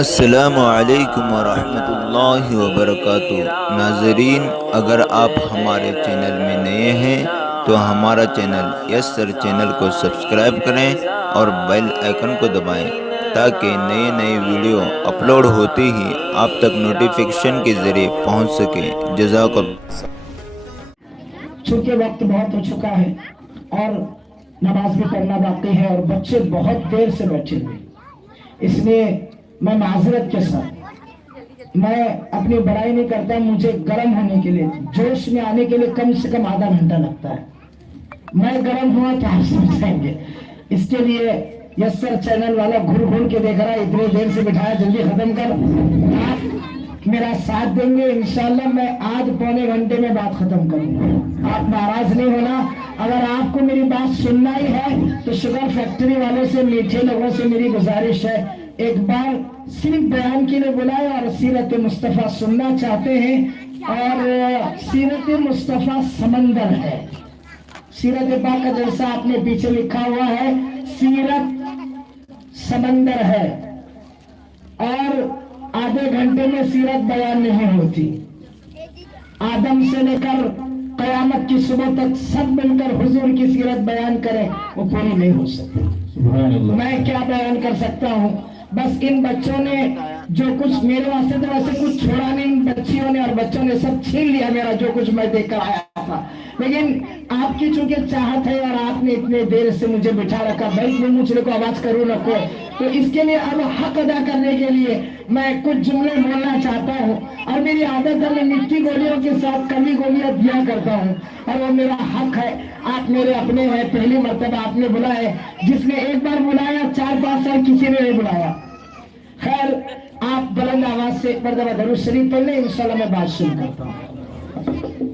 السلام علیکم ورحمۃ اللہ وبرکاتہ۔ ناظرین، اگر آپ ہمارے چینل میں نئے ہیں تو ہمارا چینل یس سر چینل کو سبسکرائب کریں اور بیل آئیکن کو دبائیں تاکہ نئے نئے ویڈیو اپلوڈ ہوتے ہی آپ تک نوٹیفیکیشن کے ذریعے پہنچ سکیں۔ جزاک اللہ۔ چونکہ وقت بہت ہو چکا ہے اور نماز بھی پڑھنا باقی ہے اور بچے بہت دیر سے بیٹھے ہوئے، اس لیے میں معذرت کے ساتھ میں اپنی بڑائی نہیں کرتا، مجھے گرم ہونے کے لیے جوش میں آنے کے لیے کم سے کم آدھا گھنٹہ لگتا ہے۔ میں گرم ہوا تو آپ سمجھیں گے، اس کے لیے یس سر چینل والا گھر گھر کے دیکھ رہا ہے، اتنی دیر سے بٹھایا، جلدی ختم کر۔ آپ میرا ساتھ دیں گے انشاءاللہ، میں آج پونے گھنٹے میں بات ختم کروں گا، آپ ناراض نہیں ہونا۔ اگر آپ کو میری بات سننا ہی ہے تو شوگر فیکٹری والوں سے، میٹھے لوگوں سے میری گزارش ہے، ایک بار صرف بیان کے لیے بلائے اور سیرت مصطفیٰ سننا چاہتے ہیں، اور سیرت مصطفیٰ سمندر ہے۔ سیرت پاک کا جیسا آپ نے پیچھے لکھا ہوا ہے، سیرت سمندر ہے، اور آدھے گھنٹے میں سیرت بیان نہیں ہوتی۔ آدم سے لے کر قیامت کی صبح تک سب مل کر حضور کی سیرت بیان کریں، وہ پوری نہیں ہو سکتی۔ میں کیا بیان کر سکتا ہوں؟ بس ان بچوں نے جو کچھ میرے واسطے تو ویسے کچھ چھوڑا نہیں، ان بچیوں نے اور بچوں نے سب چھین لیا میرا جو کچھ میں دیکھ کر آیا تھا، لیکن آپ کی چونکہ چاہت ہے اور آپ نے اتنے دیر سے مجھے بٹھا رکھا، بیٹھ میں مجھے کو آواز کروں نہ کو، تو اس کے لیے اب حق ادا کرنے کے لیے میں کچھ جملے بولنا چاہتا ہوں، اور میری عادت ہے میں مٹی گولیوں کے ساتھ کمی گولیاں دیا کرتا ہوں، اور وہ میرا حق ہے۔ آپ میرے اپنے ہیں، پہلی مرتبہ آپ نے بلائے، جس نے ایک بار بلایا 4-5 سال کسی نے نہیں بلایا۔ خیر، آپ بلند آواز سے ایک مرتبہ درود شریف پڑھ لیں، انشاءاللہ میں بات شروع کرتا ہوں۔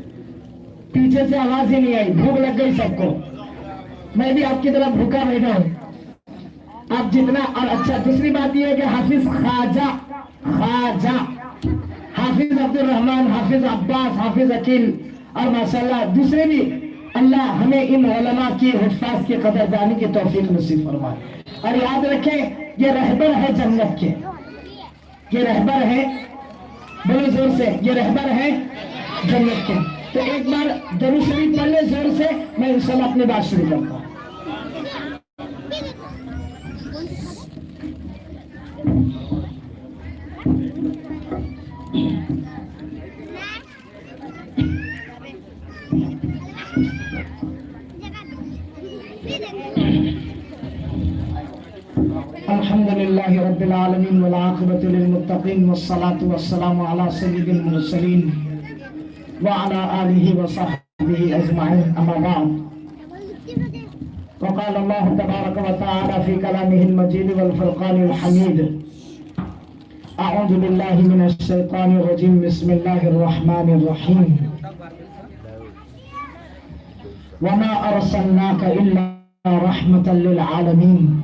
پیچھے سے آواز ہی نہیں آئی، بھوک لگ گئی سب کو، میں بھی آپ کی طرح بھوکا بیٹھا ہوں۔ آپ جتنا، اور اچھا دوسری بات یہ ہے کہ حافظ خواجہ، حافظ عبد الرحمن، حافظ عباس، حافظ عقیل، اور ماشاءاللہ دوسرے بھی، اللہ ہمیں ان علماء کی حفاظ کی قدر دانی کی توفیق نصیب فرمائے۔ اور یاد رکھیں، یہ رہبر ہے جنت کے، یہ رہبر ہے، بولے زور سے، یہ رہبر ہے جنت کے۔ تو ایک بار درود شریف پڑھ لیں زور سے، میں انشاءاللہ اپنی بات شروع کرتا ہوں۔ الحمدللہ رب العالمین والعاقبۃ للمتقین والصلاة والسلام علی سید المرسلین وعلی آلہ وصحبہ اجمعین، اما بعد، وقال اللہ تبارک و تعالی فی کلامہ المجید والفرقان الحمید، اعوذ باللہ من الشیطان الرجیم، بسم اللہ الرحمن الرحیم، وما ارسلناک الا رحمة للعالمین۔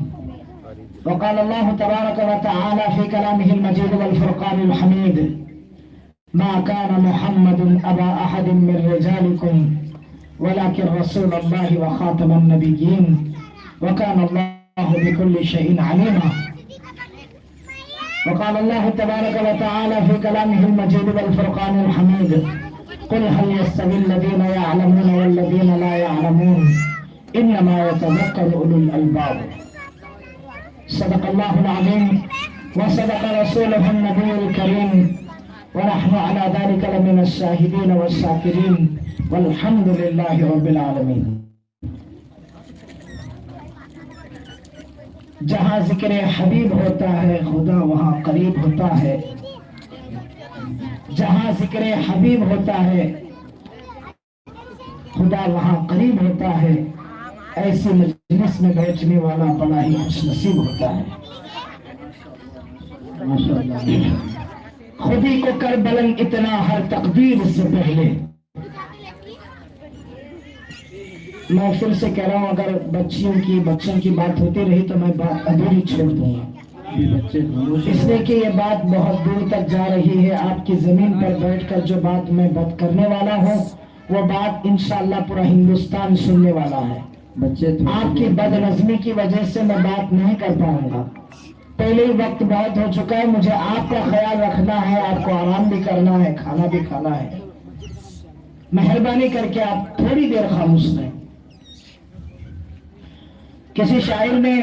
وقال الله تبارك وتعالى في كلامه المجيد والفرقان الحميد، ما كان محمد أبا أحد من رجالكم ولكن رسول الله وخاتم النبيين وكان الله بكل شيء عليما۔ وقال الله تبارك وتعالى في كلامه المجيد والفرقان الحميد، قل هل يستوي الذين يعلمون والذين لا يعلمون إنما يتذكر أولو الألباب۔ صدق اللہ العظیم وصدق رسولہ النبی الکریم، ونحن على ذلك لمن الشاہدین والشاکرین، والحمد للہ رب العالمین۔ جہاں ذکر حبیب ہوتا ہے خدا وہاں قریب ہوتا ہے، جہاں ذکر حبیب ہوتا ہے خدا وہاں قریب ہوتا ہے، ایسی مجلس میں بیٹھنے والا بڑا ہی خوش نصیب ہوتا ہے۔ خودی کو کر بلند اتنا ہر تقدیر سے پہلے۔ میں پھر سے کہہ رہا ہوں، اگر بچوں کی بات ہوتی رہی تو میں بات ادھوری چھوڑ دوں گا، اس لیے کہ یہ بات بہت دور تک جا رہی ہے۔ آپ کی زمین پر بیٹھ کر جو بات میں بات کرنے والا ہوں، وہ بات انشاءاللہ پورا ہندوستان سننے والا ہے۔ آپ کی بد نظمی کی وجہ سے میں بات نہیں کر پاؤں گا، पहले ही वक्त बहुत हो चुका है, मुझे आपका ख्याल रखना है, आपको आराम भी करना है, खाना भी खाना है। मेहरबानी करके आप थोड़ी देर खामोश रहें। किसी शायर ने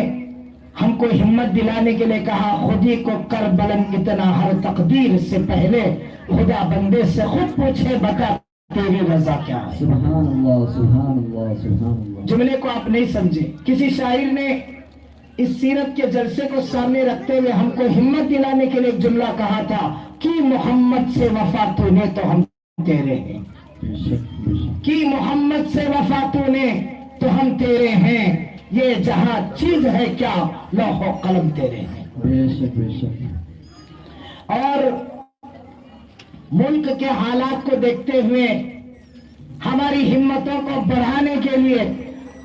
हमको हिम्मत दिलाने के लिए कहा, खुदी को कर बुलंद इतना हर तकदीर से पहले खुदा बंदे से खुद पूछे बता तेरी रजा क्या है। सुभान अल्लाह, सुभान अल्लाह, सुभान अल्लाह। जुमले को आप नहीं समझे। किसी शायर ने इस सीरत के जलसे को सामने रखते हुए हमको हिम्मत दिलाने के लिए एक जुमला कहा था कि मोहम्मद से वफा तूने तो हम तेरे हैं, कि मोहम्मद से वफा तूने तो हम तेरे हैं, ये जहां चीज है क्या लौहो कलम तेरे हैं। बेशक बेशक। और मुल्क के हालात को देखते हुए हमारी हिम्मतों को बढ़ाने के लिए,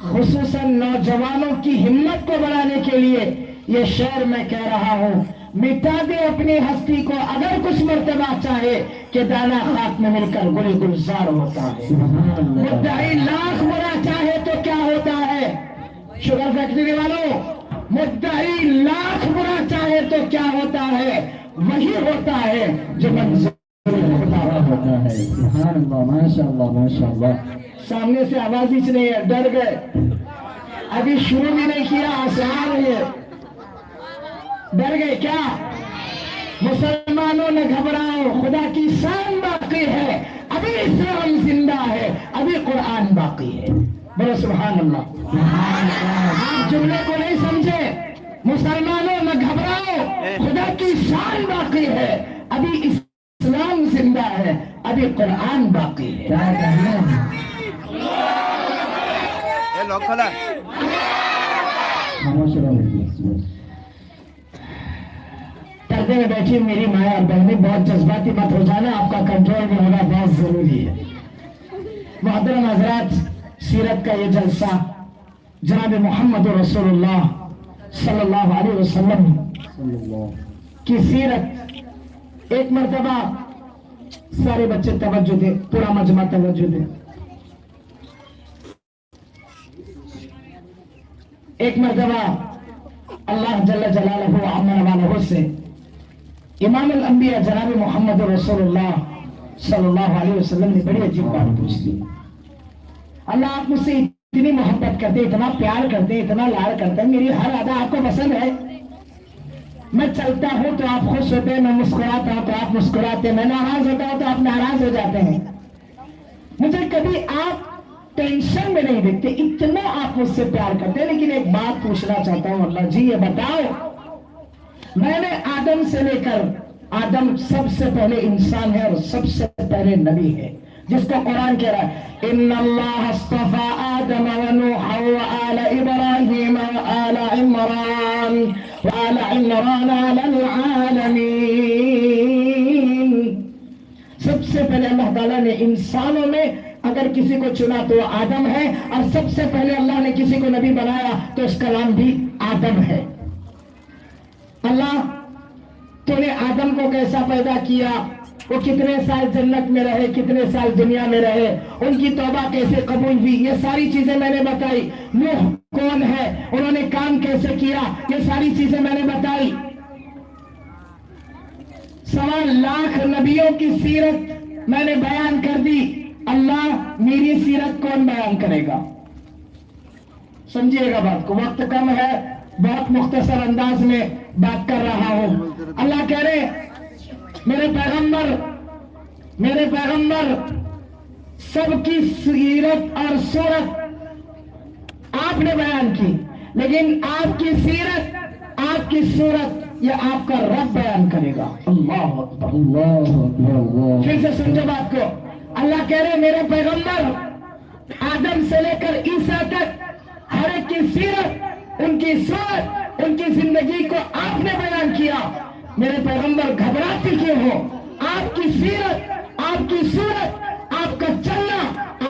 खुसूसन नौजवानों की हिम्मत को बढ़ाने के लिए ये शेर मैं कह रहा हूं, मिटा दे अपनी हस्ती को अगर कुछ मर्तबा चाहे कि दाना खाक में मिलकर गुल गुलजार होता है। मुद्दाई लाख बुरा चाहे तो क्या होता है, शुगर फैक्ट्री वालों, मुद्दाई लाख बुरा चाहे तो क्या होता है, वही होता है जो मंजूर होता है। सुभान अल्लाह, माशाअल्लाह माशाअल्लाह। सामने से आवाज ही नहीं है, डर गए, अभी शुरू भी नहीं किया, आसान है, डर गए क्या? मुसलमानों ने घबराओ, खुदा की शान बाकी है, अभी इस्लाम जिंदा है, अभी कुरान बाकी है। बोलो सुभान अल्लाह। आप जुमले को नहीं समझे, मुसलमानों में घबराओ, खुदा की शान बाकी है, अभी इस्लाम जिंदा है, अभी कुरान बाकी है। क्या कहना खामोश रहो बस बस। पर्दे में बैठी मेरी माया और बहनें, बहुत जज्बाती मत हो जाना, आपका कंट्रोल में होना बहुत जरूरी है। मुहतरम हजरात, सीरत का ये जलसा जनाब मोहम्मद रसूलुल्लाह सल्लल्लाहु अलैहि वसल्लम की सीरत। एक मर्तबा सारे बच्चे तवज्जो दे, पूरा मजमा तवज्जो दे। एक मर्तबा अल्लाह जल्ल जलालहु अम्मा वालहु से इमाम अल अंबिया जनाब मोहम्मद रसूलुल्लाह सल्लल्लाहु अलैहि वसल्लम ने बड़ी अजीब बात पूछ ली। अल्लाह, आप मुझसे इतनी मोहब्बत करते, इतना प्यार करते, इतना लाड करते, मेरी हर अदा आपको पसंद है, मैं चलता हूं तो आप खुश होते हैं, मैं मुस्कुराता हूं तो आप मुस्कुराते, मैं नाराज होता हूं तो आप नाराज हो जाते हैं, मुझे कभी आप टेंशन में नहीं देखते, इतना आप मुझसे प्यार करते हैं। लेकिन एक बात पूछना चाहता हूं अल्लाह जी, ये बताओ, मैंने आदम से लेकर, आदम सबसे पहले इंसान है और सबसे पहले नबी है, जिसको कुरान कह रहा है इन्नल्लाह अस्तफा आदम व नूह व आला इब्राहीम व आला इमरान व आला इमरान अलल आलमीन। सबसे पहले अल्लाह ताला ने इंसानों में अगर किसी को चुना तो आदम है, और सबसे पहले अल्लाह ने किसी को नबी बनाया तो उसका नाम भी आदम है। अल्लाह, तूने आदम को कैसा पैदा किया, वो कितने साल जन्नत में रहे, कितने साल दुनिया में रहे, उनकी तौबा कैसे कबूल हुई, ये सारी चीजें मैंने बताई। नूह कौन है, उन्होंने काम कैसे किया, ये सारी चीजें मैंने बताई। 1.25 लाख नबियों की सीरत मैंने बयान कर दी। अल्लाह, मेरी सीरत कौन बयान करेगा? समझिएगा बात को, वक्त कम है, बहुत मुख्तसर अंदाज में बात कर रहा हूं। अल्लाह कह रहे, मेरे पैगंबर सबकी सीरत और सूरत आपने बयान की, लेकिन आपकी सीरत, आपकी सूरत ये आपका रब बयान करेगा। अल्लाह अकबर, अल्लाह अकबर। फिर से समझो बात को। अल्लाह कह रहे, मेरे पैगंबर आदम से लेकर ईसा तक हर एक की सीरत, उनकी सूरत, उनकी जिंदगी को आपने बयान किया। मेरे पैगंबर घबराते क्यों हो? आपकी सीरत, आपकी सूरत, आपका चलना,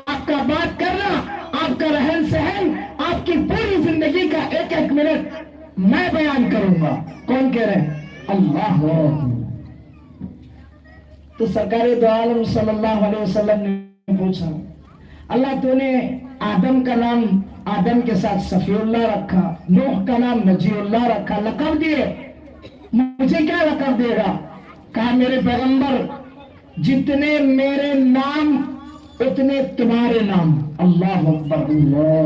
आपका बात करना, आपका रहन सहन, आपकी पूरी जिंदगी का एक एक मिनट मैं बयान करूंगा। कौन कह रहे हैं? अल्लाह। तो सरकार दो आलम सल्लल्लाहु अलैहि वसल्लम ने पूछा, अल्लाह तूने आदम का नाम आदम के साथ सफीउल्लाह रखा, नूह का नाम नजीउल्लाह रखा, लक़ब दिए, मुझे क्या लक़ब देगा? कहा मेरे पैगंबर जितने मेरे नाम उतने तुम्हारे नाम। अल्लाह अकबर।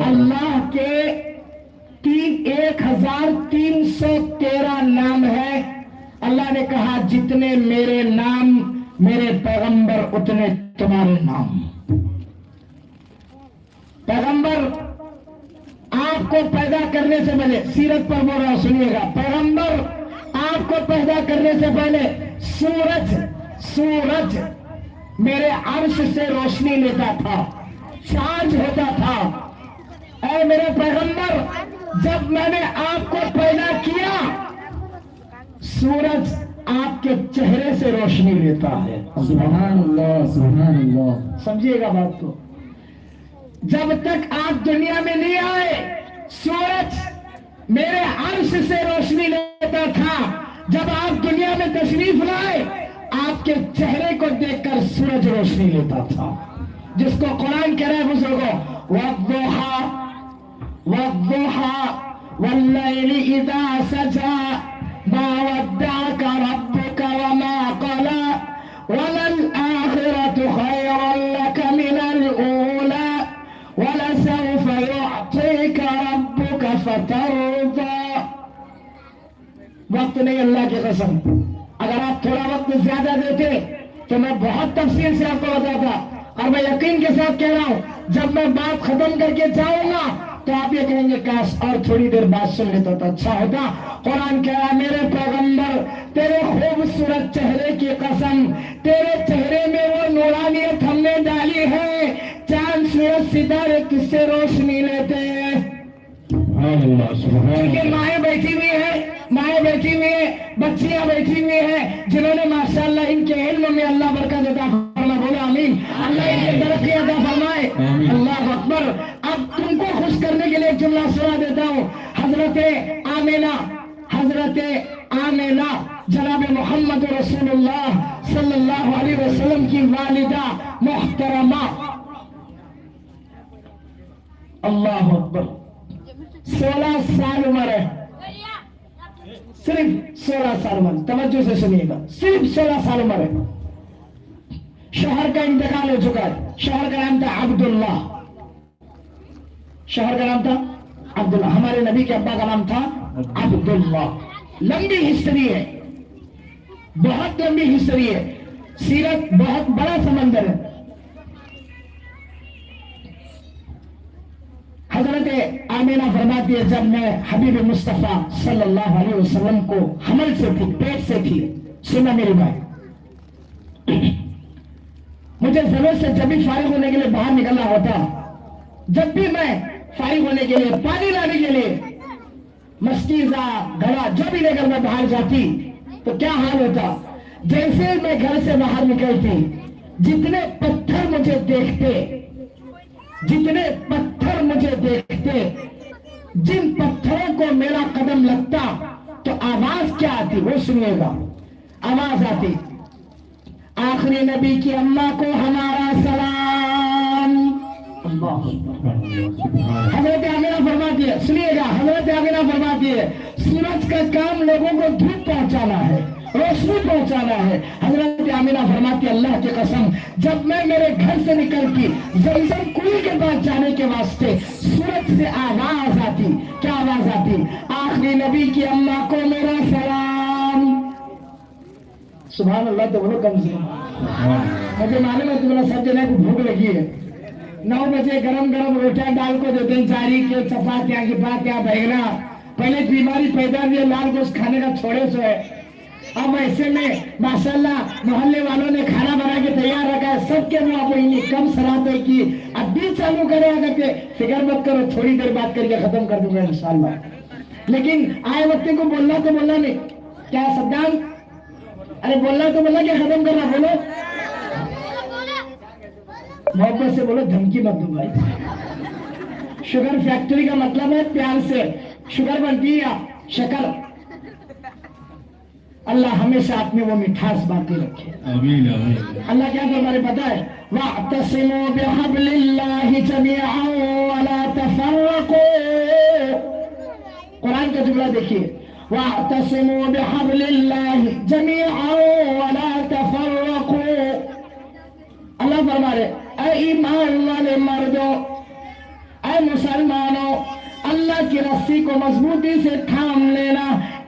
अल्लाह के 1313 नाम है। अल्लाह ने कहा जितने मेरे नाम मेरे पैगंबर उतने तुम्हारे नाम। पैगंबर आपको पैदा करने से पहले, सीरत पर बोल रहा सुनिएगा, पैगंबर आपको पैदा करने से पहले सूरज मेरे अर्श से रोशनी लेता था, चार्ज होता था। और मेरे पैगंबर जब मैंने आपको पैदा किया, सूरज आपके चेहरे से रोशनी लेता है। सुभान अल्लाह, सुभान अल्लाह। समझिएगा बात को। जब तक आप दुनिया में नहीं आए, सूरज मेरे अर्श से रोशनी लेता था। जब आप दुनिया में तशरीफ लाए, आपके चेहरे को देखकर सूरज रोशनी लेता था। जिसको कुरान कह रहा है बुजुर्गों, वद्दुहा वल्लैलि इज़ा सजा मा वद्दअका रब्बुका वमा क़ला वलल आखिरतु खैरुन लका मिनल ऊला वलसौफ युअतीका रब्बुका फतर्दा। वक्त नहीं, अल्लाह की कसम, अगर आप थोड़ा वक्त ज्यादा देते तो मैं बहुत तफसील से आपको बताता। और मैं यकीन के साथ कह रहा हूं, जब मैं बात खत्म करके जाऊंगा तो आप ये कहेंगे काश और थोड़ी देर बात सुन लेता तो अच्छा होता। कुरान कह रहा मेरे पैगंबर तेरे खूबसूरत चेहरे की कसम, तेरे चेहरे में वो नूरानियत हमने डाली है, चांद सूरज सितारे किससे रोशनी लेते हैं? माएँ बैठी हुई है, बच्चियां बैठी हुई है, जिन्होंने माशाअल्लाह इनके इल्म में अल्लाह बरकत अता फरमाए। बोलो आमीन। अल्लाह इनके तरक्की अता फरमाए। अल्लाह अकबर। अब तुमको खुश करने के लिए एक जुमला सुना देता हूँ। हजरत आमिना जनाब मोहम्मद रसूलुल्लाह सल्लल्लाहु अलैहि वसल्लम की वालिदा मोहतरमा, अल्लाह अकबर, 16 साल उम्र है, सिर्फ 16 साल उम्र। तवज्जो से सुनिएगा, सिर्फ 16 साल उम्र है। शहर का इंतकाल हो चुका है। शहर का नाम था अब्दुल्ला। शहर का नाम था अब्दुल्ला। हमारे नबी के अब्बा का नाम था अब्दुल्ला। लंबी हिस्ट्री है, बहुत लंबी हिस्ट्री है। सीरत बहुत बड़ा समंदर है। हजरत आमिना फरमाती है जब मैं हबीब मुस्तफा सल्लल्लाहु अलैहि वसल्लम को हमल से थी, पेट से थी, सुना मेरी बात, मुझे जरूरत से जब भी फारिग होने के लिए बाहर निकलना होता, जब भी मैं फारिग होने के लिए, पानी लाने के लिए मस्कीजा घड़ा जो भी लेकर मैं बाहर जाती तो क्या हाल होता? जैसे मैं घर से बाहर निकलती, जितने पत्थर मुझे देखते, जिन पत्थरों को मेरा कदम लगता तो आवाज क्या आती वो सुनिएगा। आवाज आती, आखिरी नबी की अम्मा को हमारा सलाम। हजरत आमिना फरमाती है, सुनिएगा, हजरत आमिना फरमाती है सूरज का काम लोगों को धूप पहुंचाना है, रोशनी पहुंचाना है। हजरत आमिना फरमाती है अल्लाह की कसम, जब मैं मेरे घर से निकलती ज़मज़म कुएं के पास जाने के वास्ते सूरज से आवाज आती। क्या आवाज आती? आखिरी नबी की अम्मा को मेरा सलाम। सुभान अल्लाह। तो बोलो कम से कम। मुझे मालूम है तुम्हारा सब जने को भूख लगी है। 9 बजे गरम गरम रोटियां डाल को देते हैं, जारी के चपातियां की बातियां बैगना। पहले बीमारी पैदा हुई, लाल गोश्त खाने का छोड़े सो है। अब ऐसे में माशाल्लाह मोहल्ले वालों ने खाना बना के तैयार रखा है, सबके मुंह पे कम सराहत है कि अब भी चालू करे, अगर के फिक्र मत करो, थोड़ी देर बात करके खत्म कर दूंगा इंशाल्लाह। लेकिन आए वक्त को बोलना तो बोलना नहीं। क्या सद्दाम? अरे बोलना तो बोलना, क्या खत्म करना? बोलो मोहब्बत से बोलो, धमकी मत दो भाई। शुगर फैक्ट्री का मतलब है प्यार से शुगर बनती है, शक्कर। अल्लाह हमेशा अपने वो मिठास बातें रखे। आमीन आमीन। अल्लाह क्या फरमा रहे पता है? वअतसिमू बिहब्लिल्लाहि जमीअन वला तफर्रकू। कुरान का जुमला देखिए, واعتصموا بحبل الله جميعا ولا تفرقوا. اللہ فرما رہے اے ایمان والے مردوں، اے مسلمانوں، اللہ کی رسی کو مضبوطی سے تھام لینا،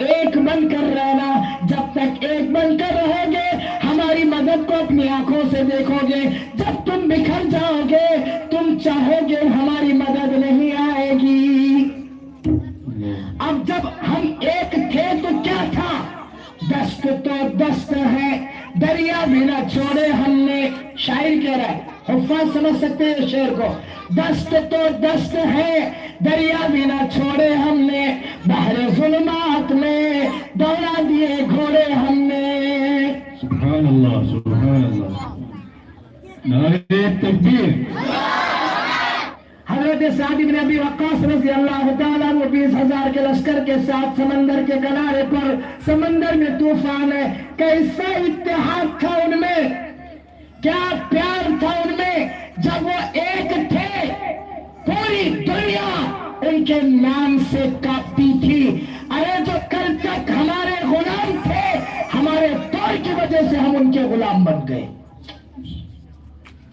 ایک بن کر رہنا. جب تک ایک بن کر رہو گے ہماری مدد کو اپنی آنکھوں سے دیکھو گے. جب تم بکھر جاؤ گے تم چاہو گے ہماری مدد نہیں آئے گی. اب جب ہم ایک تھے تو کیا تھا؟ دست تو دست ہے، دریا بھی نہ چھوڑے ہم نے. شاعر کہہ رہا ہے، حفاظ سمجھ سکتے ہیں شعر کو. دست تو دست ہے، دریا بھی نہ چھوڑے ہم نے، بحر ظلمات میں دوڑا دیے گھوڑے ہم نے. سبحان اللہ، سبحان اللہ، نعرہ تکبیر. حضرت سعد بن ابی وقاص رضی اللہ تعالیٰ عنہ 20,000 کے لشکر کے ساتھ سمندر کے کنارے پر، سمندر میں طوفان ہے. کیسا اتحاد تھا ان میں، کیا پیار تھا ان میں. جب وہ ایک تھے پوری دنیا ان کے نام سے کاپتی تھی. ارے جو کل تک ہمارے غلام تھے، ہمارے دور کی وجہ سے ہم ان کے غلام بن گئے.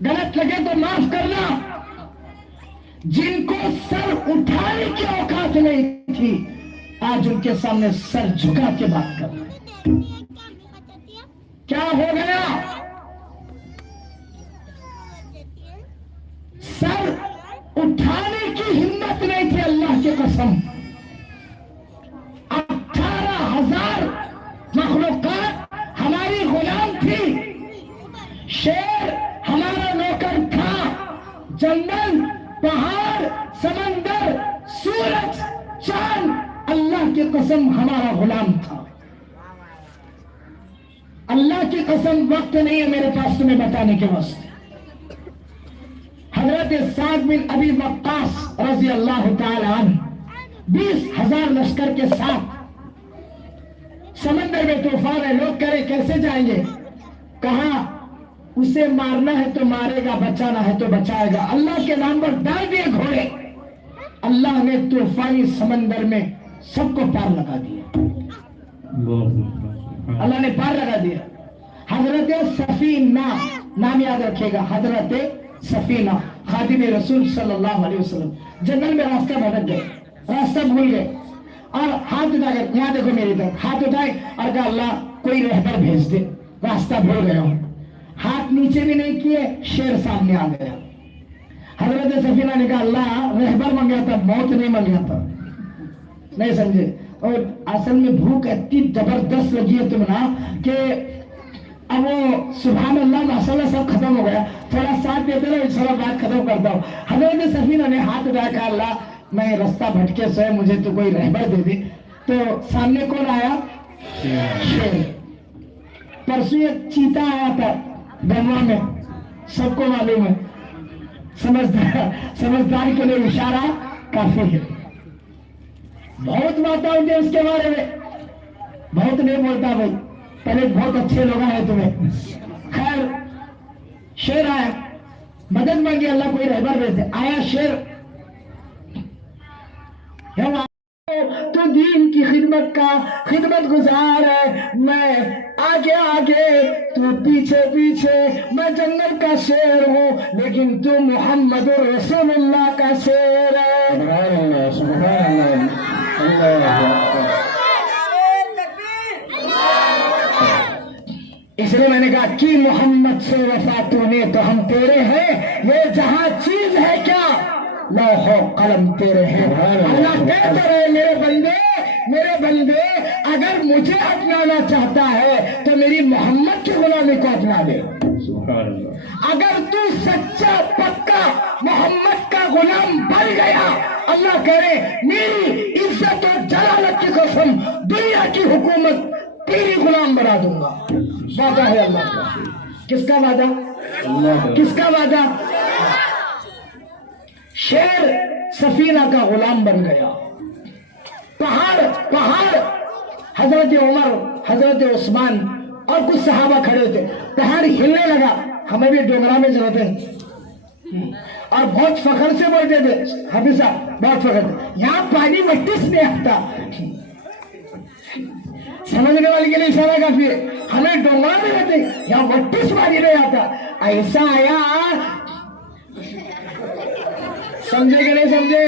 غلط لگے تو معاف کرنا. جن کو سر اٹھانے کی اوقات نہیں تھی آج ان کے سامنے سر جھکا کے بات کر رہے ہیں. کیا ہو گیا؟ سر اٹھانے کی ہمت نہیں تھی. اللہ کی قسم 18,000 مخلوقات ہماری غلام تھی. شیر ہمارا نوکر تھا. جنگل، پہاڑ، سمندر، سورج، چاند اللہ کی قسم ہمارا غلام تھا. اللہ کی قسم وقت نہیں ہے میرے پاس تمہیں بتانے کے واسطے. حضرت سعد بن ابی وقاص رضی اللہ تعالی عنہ 20,000 لشکر کے ساتھ سمندر میں طوفان ہے. لوگ کہہ رہے کیسے جائیں گے؟ کہا اسے مارنا ہے تو مارے گا، بچانا ہے تو بچائے گا. اللہ کے نام پر ڈال دیے گھوڑے. اللہ نے طوفانی سمندر میں سب کو پار لگا دیا. اللہ نے پار لگا دیا. حضرت سفینہ، نام یاد رکھے گا، حضرت سفینہ خادم رسول صلی اللہ علیہ وسلم جنگل میں راستہ بھٹک گئے، راستہ بھول گئے اور ہاتھ اٹھا کر، یہاں دیکھو میری طرف، ہاتھ اٹھائے اور کہا اللہ کوئی رہبر بھیج دے، راستہ بھول گیا ہوں. ہاتھ نیچے بھی نہیں کیے، شیر سامنے آ گیا. حضرت سفینہ نے کہا اللہ رہبر مانگا تھا، موت نہیں مانگا تھا. نہیں سمجھے؟ اور اصل میں بھوک اتنی زبردست لگی ہے تم نا کہ اب وہ سبحان اللہ ماشاءاللہ سب ختم ہو گیا. تھوڑا ساتھ دیتے رہو، انشاءاللہ بات ختم کرتا ہوں. حضرت سفینہ نے ہاتھ اٹھایا، کہا اللہ میں رستہ بھٹکے سوئے، مجھے تو کوئی رہبر دے دے. تو سامنے کون آیا؟ شیر. پرسوں ایک چیتا آیا تھا بنوا میں، سب کو معلوم ہے. سمجھدار کے لیے اشارہ کافی ہے. بہت باتیں ہوتی ہیں اس کے بارے میں، بہت نہیں بولتا بھائی، پہلے بہت اچھے لوگ ہیں تمہیں. خیر شیر آیا، مدد مانگی، اللہ کوئی رہبر بھیج دے. آیا شیر، تو دین کی خدمت کا خدمت گزار ہے، میں آگے آگے تو پیچھے پیچھے، میں جنگل کا شیر ہوں لیکن تو محمد رسول اللہ کا شیر ہے. سبحان اللہ، سبحان اللہ، اللہ اکبر. اس لیے میں نے کہا کہ محمد سے وفا تو نے تو ہم تیرے ہیں، یہ جہاں چیز ہے کیا، لوح و قلم تیرے ہیں. اللہ کہتا رہے میرے بندے اگر مجھے اپنانا چاہتا ہے تو میری محمد کی غلامی کو اپنا دے. سبحان اللہ. اگر تو سچا پکا محمد کا غلام بن گیا، اللہ کہہ رہے میری عزت اور جلالت کی قسم دنیا کی حکومت تیری غلام بنا دوں گا. وعدہ ہے اللہ کا. کس کا وعدہ؟ کس کا وعدہ؟ شیر سفینہ کا غلام بن گیا. پہاڑ حضرت عمر، حضرت عثمان اور کچھ صحابہ کھڑے تھے. پہاڑ ہلنے لگا، ہمیں بھی ڈوگرا میں چلتے ہیں اور بہت فخر سے بولتے تھے، حافظ صاحب بہت فخر تھے، یہاں پانی مٹی سے نہیں آتا. समझने वाले के लिए इशारा काफी है। हमें डोंगरा में रहते यहाँ वट्टिस बारी नहीं आता, ऐसा आया। समझे कि नहीं समझे?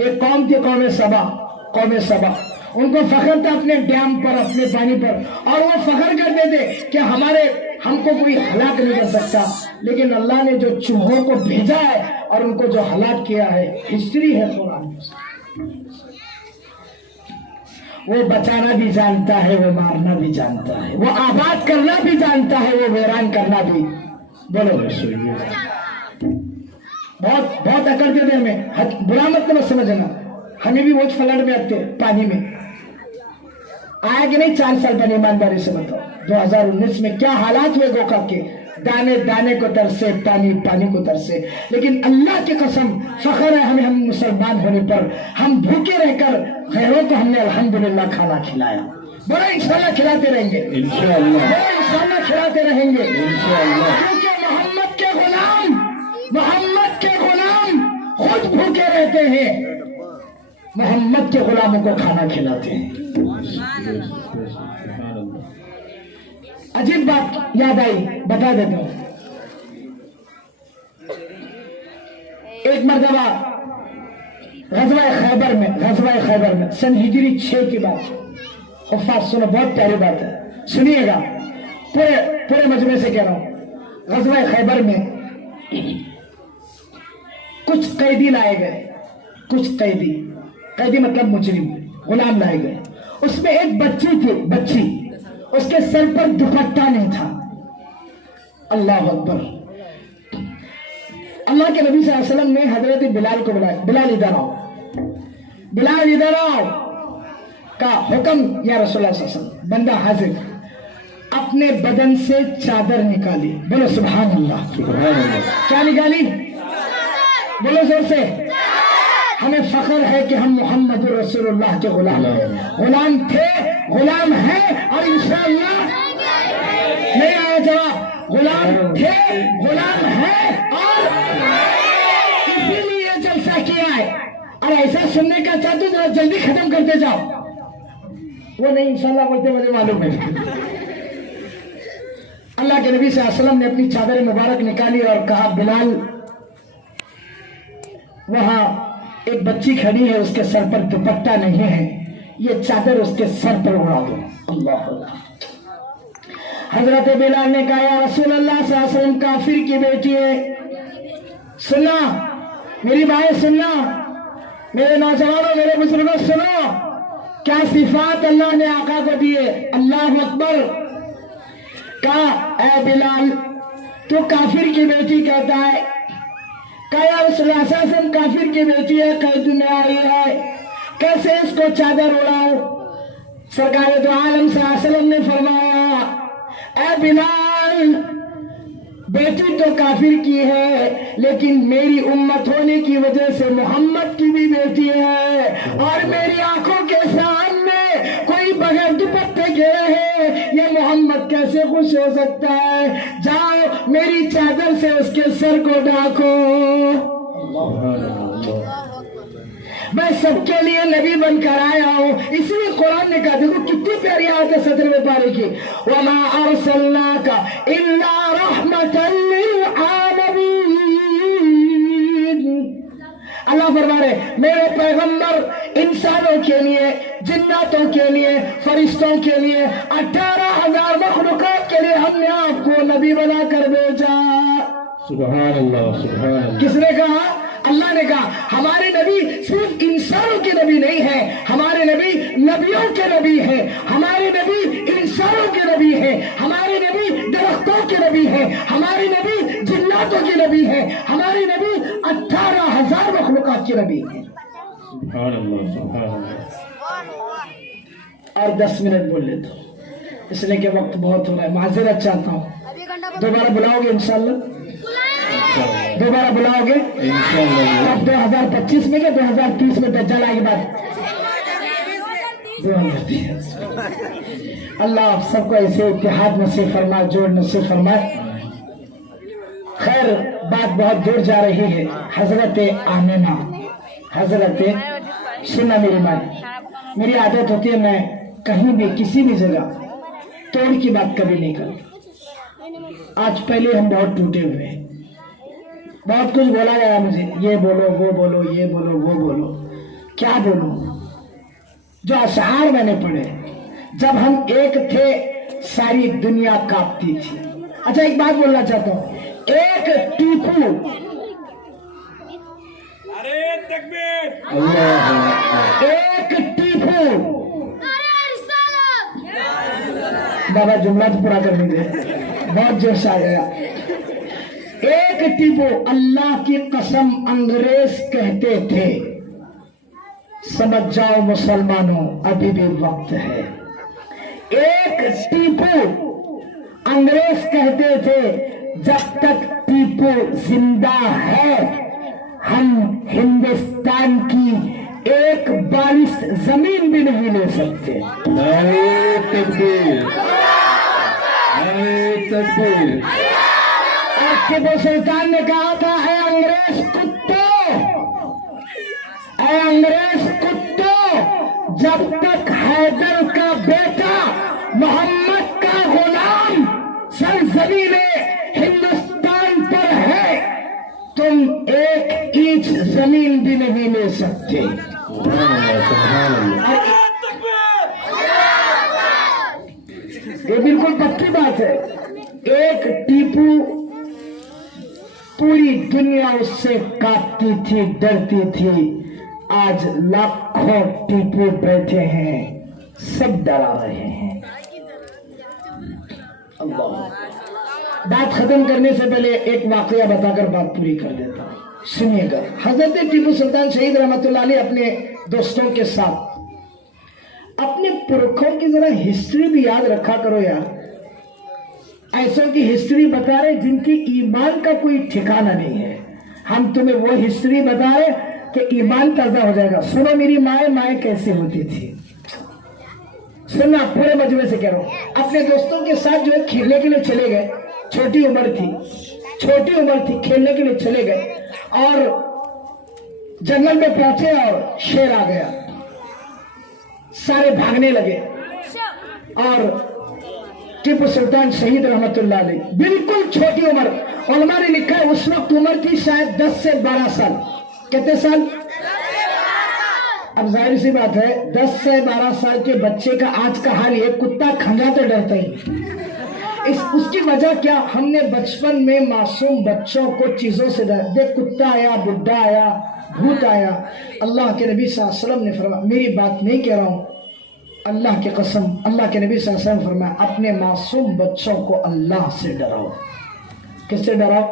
एक कौम थी कौम सबा, उनको फख्र था अपने डैम पर, अपने पानी पर, और वो फख्र करते थे कि हमको कोई हलाक नहीं कर सकता। लेकिन अल्लाह ने जो चूहों को भेजा है और उनको जो हलाक किया है, हिस्ट्री है कुरान में। वो बचाना भी जानता है, वो मारना भी जानता है, वो आबाद करना भी जानता है, वो वीरान करना भी। बोलो बहुत अकड़ देते हमें, बुरा मतलब समझना। हमें भी वो फ्लड में आते पानी में आया कि नहीं 4 साल पहले, ईमानदारी से बताओ 2019 में क्या हालात हुए गोका के। दाने दाने को तरसे, पानी पानी को तरसे। लेकिन अल्लाह की कसम फख्र है हमें, हम मुसलमान होने पर। हम भूखे रहकर गैरों को हमने अल्हम्दुलिल्लाह खाना खिलाया। बड़ा इंशाल्लाह खिलाते रहेंगे, इंशाल्लाह खिलाते रहेंगे, क्योंकि मोहम्मद के गुलाम खुद भूखे रहते हैं, मोहम्मद के गुलामों को खाना खिलाते हैं। अजीब बात याद आई, बता देता हूं। एक मर्तबा गज़वा खैबर में सन हिजरी 6 की बात। हुफ़ाज़ सुनो, बहुत प्यारी बात है, सुनिएगा। पूरे मजमे से कह रहा हूं। गज़वा खैबर में कुछ कैदी लाए गए, कुछ कैदी मतलब मुजरिम, गुलाम लाए गए। उसमें एक बच्ची, उसके सर पर दुपट्टा नहीं था। अल्लाह अकबर। अल्लाह के नबी सल्लल्लाहु अलैहि वसल्लम ने हजरत बिलाल को बुलाया, बिलाल इधर आओ का हुक्म। या रसूलुल्लाह सल्लल्लाहु अलैहि वसल्लम, बंदा हाजिर। अपने बदन से चादर निकाली, बोलो सुभान अल्लाह। क्या निकाली? बोलो जोर से। हमें फख्र है कि हम मोहम्मद रसूलुल्लाह के गुलाम हैं। गुलाम थे, गुलाम हैं, और इंशाअल्लाह नहीं आया जवाब। गुलाम थे, गुलाम हैं, और इसीलिए जलसा किया है। और ऐसा सुनने का चाहते जरा जल्दी खत्म करते जाओ। वो नहीं इंशाअल्लाह बोलते, मुझे मालूम है। अल्लाह के नबी सल्लल्लाहु अलैहि वसल्लम ने अपनी चादर मुबारक निकाली और कहा, बिलाल, वहां एक बच्ची खड़ी है, उसके सर पर दुपट्टा नहीं है, ये चादर उसके सर पर उड़ा दो। अल्लाह। हजरत बिलाल ने कहा, या रसूलल्लाह सल्लल्लाहु अलैहि वसल्लम, काफिर की बेटी है। सुनना मेरी माएं, सुनना मेरे नौजवानों, मेरे बुजुर्गों, सुनो क्या सिफात अल्लाह ने आका को दिए। अल्लाह अकबर। कहा, ऐ बिलाल, तू काफिर की बेटी कहता है। कहा, रसूलुल्लाह काफिर की बेटी है, कैद में आई है, कैसे इसको चादर उड़ाओ? सरकार दो आलम सल्लल्लाहु अलैहि वसल्लम ने फरमाया, ऐ बिलाल, बेटी तो काफिर की है, लेकिन मेरी उम्मत होने की वजह से मोहम्मद की भी बेटी है, और मेरी आंखों के सामने कोई बगैर दुपट्टे के है, ये मोहम्मद कैसे खुश हो सकता है? जाओ मेरी चादर से उसके सर को ढाको। मैं सबके लिए नबी बनकर आया हूँ। इसलिए कुरान ने कहा, देखो कितनी प्यारी आयत है 17वें पारे की, वमा अरसलनाका इल्ला रहमतन लिल आलमीन। अल्लाह फरमा रहे, मेरे पैगंबर इंसानों के लिए, जिन्नातों के लिए, फरिश्तों के लिए, 18,000 मखलूकात के लिए हमने आपको नबी बनाकर भेजा। सुभान अल्लाह, सुभान अल्लाह। किसने कहा? अल्लाह ने कहा। हमारे नबी सिर्फ इंसानों के नबी नहीं है, हमारे नबी नबियों के नबी है, हमारे नबी इंसानों के नबी है, हमारे नबी दरख्तों के नबी है, हमारे नबी जिन्नातों के नबी है, हमारे नबी 18,000 मखलूकात के नबी है। सुभान अल्लाह, सुभान अल्लाह। और 10 मिनट बोल लेता हूँ, इसलिए कि वक्त बहुत हो रहा है। माजरत चाहता हूँ। दोबारा बुलाओगे इंशाल्लाह? दोबारा बुलाओगे इंशाल्लाह? अब 2025 में क्या 2030 में दज्जाल आएगी बात? 2030। अल्लाह आप सबको ऐसे इत्तेहाद नसीब फरमाए, जोड़ नसीब फरमाए। खैर, बात बहुत दूर जा रही है। हजरत आमिना, हजरत, सुनना मेरी माँ, मेरी आदत होती है मैं कहीं भी किसी भी जगह तोड़ की बात कभी नहीं करता। आज पहले हम बहुत टूटे हुए हैं, बहुत कुछ बोला गया मुझे, ये बोलो वो बोलो, ये बोलो वो बोलो, क्या बोलूं। जो अशआर मैंने पढ़े, जब हम एक थे सारी दुनिया कांपती थी। अच्छा एक बात बोलना चाहता हूं, एक टीपू, अरे तकबीर, एक टीपू, बाबा जुमला तो पूरा कर दीजिए, बहुत जोश आ गया। एक टीपू, अल्लाह की कसम अंग्रेज कहते थे, समझ जाओ मुसलमानों अभी भी वक्त है। एक टीपू, अंग्रेज कहते थे जब तक टीपू जिंदा है हम हिंदुस्तान की एक बारिश जमीन भी नहीं ले सकते। नारे तकबीर, नारे तकबीर। और टीपू सुल्तान ने कहा था, ऐ अंग्रेज कुत्तों, ऐ अंग्रेज कुत्तों, जब तक हैदर का बेटा मोहम्मद का गुलाम सरजमीने हिंदुस्तान पर है, तुम एक इंच जमीन भी नहीं ले सकते। ये बिल्कुल पक्की बात है। एक टीपू, पूरी दुनिया उससे कांपती थी, डरती थी। आज लाखों टीपू बैठे हैं, सब डरा रहे हैं। अल्लाह। बात खत्म करने से पहले एक वाकया बताकर बात पूरी कर देता हूं, सुनिएगा। हजरत टीपू सुल्तान शहीद रहमतुल्लाह अलैह अपने दोस्तों के साथ अपने पुरखों की जरा हिस्ट्री भी याद रखा करो यार। ऐसों की हिस्ट्री बता रहे जिनकी ईमान का कोई ठिकाना नहीं है। हम तुम्हें वो हिस्ट्री बता रहे कि ईमान ताजा हो जाएगा। सुनो मेरी माए कैसे होती थी, सुनना, पूरे मजमे से कह रहा हूं। अपने दोस्तों के साथ जो है खेलने के लिए चले गए, छोटी उम्र थी, खेलने के लिए चले गए और जंगल में पहुंचे और शेर आ गया। सारे भागने लगे और टीपू सुल्तान शहीद रहमतुल्लाह अलैह, बिल्कुल छोटी उम्र, उलमा ने लिखा है उस वक्त उम्र थी शायद 10 से 12 साल। कितने साल? अब जाहिर सी बात है 10 से 12 साल के बच्चे का आज का हाल ये, कुत्ता खंगा तो डरता ही। उसकी वजह क्या, हमने बचपन में मासूम बच्चों को चीजों से डर, देख कुत्ता आया, बुड्ढा आया, भूत आया। अल्लाह के नबी सल्लल्लाहु अलैहि वसल्लम ने फरमाया, मेरी बात नहीं कह रहा हूं, अल्लाह की कसम, अल्लाह के नबी सल्लल्लाहु अलैहि वसल्लम फरमाया, अपने मासूम बच्चों को अल्लाह से डराओ। किससे डराओ?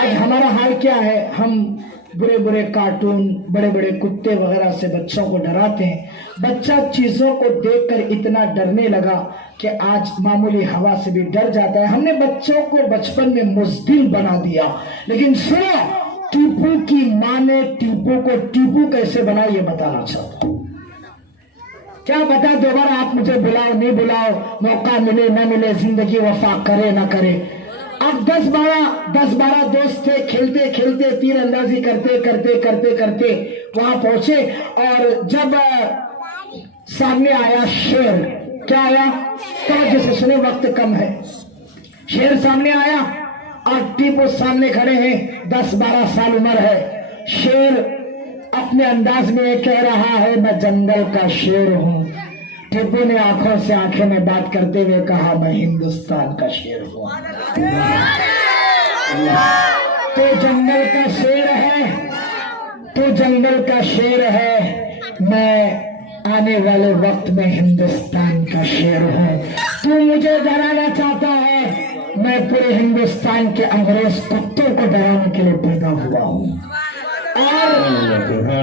आज हमारा हाल क्या है, हम बुरे बुरे कार्टून, बड़े बड़े कुत्ते वगैरह से बच्चों को डराते हैं। बच्चा चीजों को देखकर इतना डरने लगा कि आज मामूली हवा से भी डर जाता है। हमने बच्चों को बचपन में मुज़दिल बना दिया। लेकिन सुनो, टीपू की माँ ने टीपू को टीपू कैसे बना, ये बताना चाहता हूं। क्या पता दोबारा आप मुझे बुलाओ नहीं बुलाओ, मौका मिले न मिले, जिंदगी वफा करे न करे। अब 10-12 दोस्त थे, खेलते खेलते तीर अंदाजी करते वहां पहुंचे और जब सामने आया शेर, क्या आया? तो जैसे सुने, वक्त कम है। शेर सामने आया और टीपू सामने खड़े हैं, 10-12 साल उम्र है। शेर अपने अंदाज में कह रहा है, मैं जंगल का शेर हूं। टीपू ने आंखों से आंखें में बात करते हुए कहा, मैं हिंदुस्तान का शेर हूं। तो जंगल का शेर है, तो जंगल का शेर है, मैं आने वाले वक्त में हिंदुस्तान का शेर हूं। तू मुझे डराना चाहता है, मैं पूरे हिंदुस्तान के अंग्रेज कुत्तों को डराने के लिए पैदा हुआ हूं। और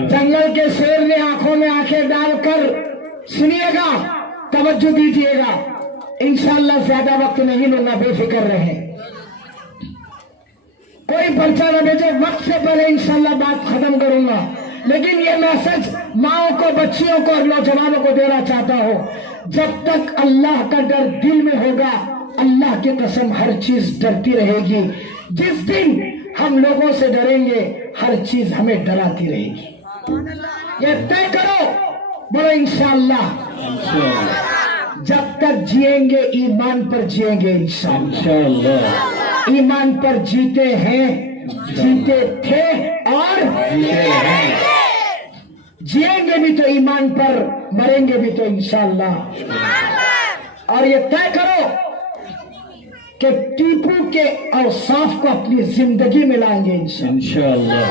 जंगल के शेर ने आंखों में आंखें डालकर, सुनिएगा, तवज्जो दीजिएगा, इंशाअल्लाह ज्यादा वक्त नहीं लूंगा, बेफिक्र रहे, कोई पर्चा न भेजो, वक्त से पहले इंशाअल्लाह बात खत्म करूंगा। लेकिन ये मैसेज माओ को, बच्चियों को और नौजवानों को देना चाहता हूं, जब तक अल्लाह का डर दिल में होगा, अल्लाह की कसम हर चीज डरती रहेगी। जिस दिन हम लोगों से डरेंगे, हर चीज हमें डराती रहेगी। ये तय करो बोलो इंशाअल्लाह। जब तक जिएंगे ईमान पर जिएंगे इंशाअल्लाह। ईमान पर जीते हैं, जीते थे और जिएंगे भी तो ईमान पर, मरेंगे भी तो इंशाअल्लाह। और ये तय करो कि टीपू के औसाफ को अपनी जिंदगी में लाएंगे इंशाअल्लाह।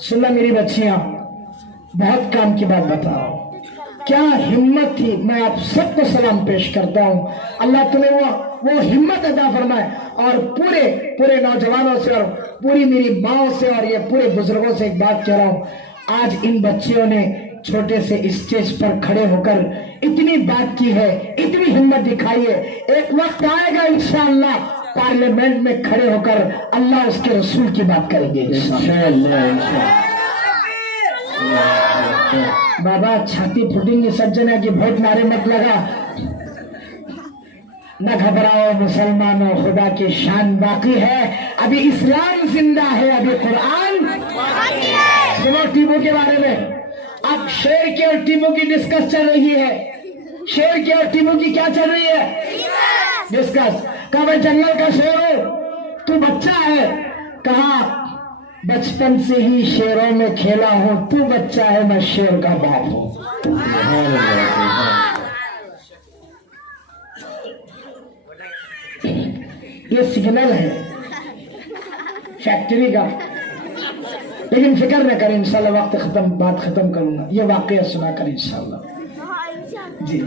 सुनना मेरी बच्चियां, बहुत काम की बात बताओ, क्या हिम्मत थी। मैं आप सबको सलाम पेश करता हूँ। अल्लाह तुम्हें वो हिम्मत अता फरमाए। और पूरे नौजवानों से और पूरी मेरी माओ से और ये पूरे बुजुर्गों से एक बात कह रहा हूँ, आज इन बच्चियों ने छोटे से स्टेज पर खड़े होकर इतनी बात की है, इतनी हिम्मत दिखाई है। एक वक्त आएगा इंशाअल्लाह पार्लियामेंट में खड़े होकर अल्लाह उसके रसूल की बात करेंगे इंशाअल्लाह। बाबा छाती फूटेंगी सब जना की वोट मारे मत लगा। न घबराओ मुसलमानों, खुदा की शान बाकी है, अभी इस्लाम जिंदा है, अभी कुरान। सुनो टीपू के बारे में, अब शेर की और टीपू की डिस्कस चल रही है। शेर की और टीपू की क्या चल रही है? डिस्कस। कहा मैं जंगल का शेर हूं, तू बच्चा है। कहा बचपन से ही शेरों में खेला हूं, तू बच्चा है, मैं शेर का बाप हूं। ये सिग्नल है फैक्ट्री का, लेकिन फिक्र न करें इंशाल्लाह, वक्त खत्म, बात खत्म करूंगा। ये वाकया सुना कर इंशाल्लाह जी,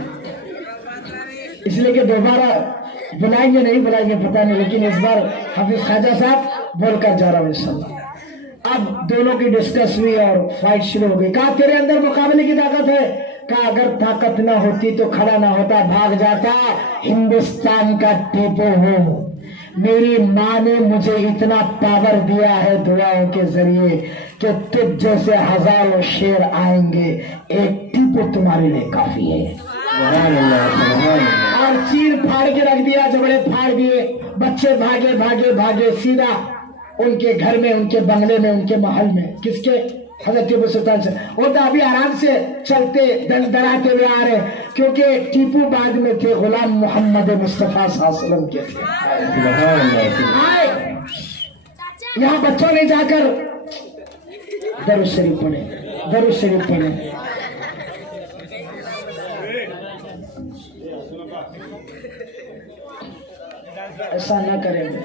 इसलिए कि दोबारा बुलाएंगे नहीं बुलाएंगे पता नहीं, लेकिन इस बार हाफिज ख्वाजा साहब बोलकर जा रहा हूँ इंशाल्लाह। अब दोनों की डिस्कस हुई और फाइट शुरू हो गई। कहा तेरे अंदर मुकाबले की ताकत है? कहा अगर ताकत ना होती तो खड़ा ना होता, भाग जाता। हिंदुस्तान का टीपू हूँ, मेरी माँ ने मुझे इतना पावर दिया है दुआओं के जरिए कि तुझ जैसे हजारों शेर आएंगे, एक टीपू तुम्हारे लिए काफी है। और चीर फाड़ के रख दिया, जबड़े फाड़ दिए, बच्चे भागे भागे भागे सीधा उनके घर में, उनके बंगले में, उनके महल में। किसके? हजरत टीपू सुल्तान से। वो तो अभी आराम से चलते डराते हुए आ रहे, क्योंकि टीपू बाद में थे, गुलाम मोहम्मद मुस्तफा सल्लल्लाहु अलैहि वसल्लम के थे। आए यहाँ बच्चों ने जाकर दरूद शरीफ पढ़े, दरूद शरीफ पढ़े। ऐसा ना करेंगे।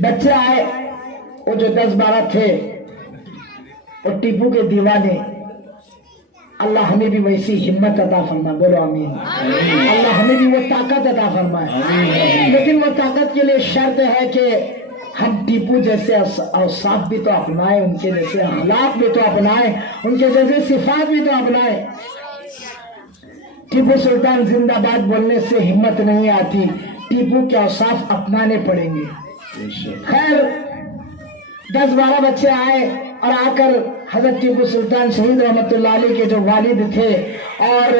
बच्चे आए, वो जो 10-12 थे, और टीपू के दीवाने। अल्लाह हमें भी वैसी हिम्मत अता फरमाए, बोलो आमीन। अल्लाह हमें भी वो ताकत अता फरमाए, लेकिन वो ताकत के लिए शर्त है कि हम टीपू जैसे औसाफ भी तो अपनाए, उनके जैसे अखलाक भी तो अपनाए, उनके जैसे सिफात भी तो अपनाए। टीपू सुल्तान जिंदाबाद बोलने से हिम्मत नहीं आती, टीपू के औसाफ अपनाने पड़ेंगे। खैर 10-12 बच्चे आए और आकर हजरत टीपू सुल्तान शहीद रहमतुल्लाह अलैह के जो वालिद थे और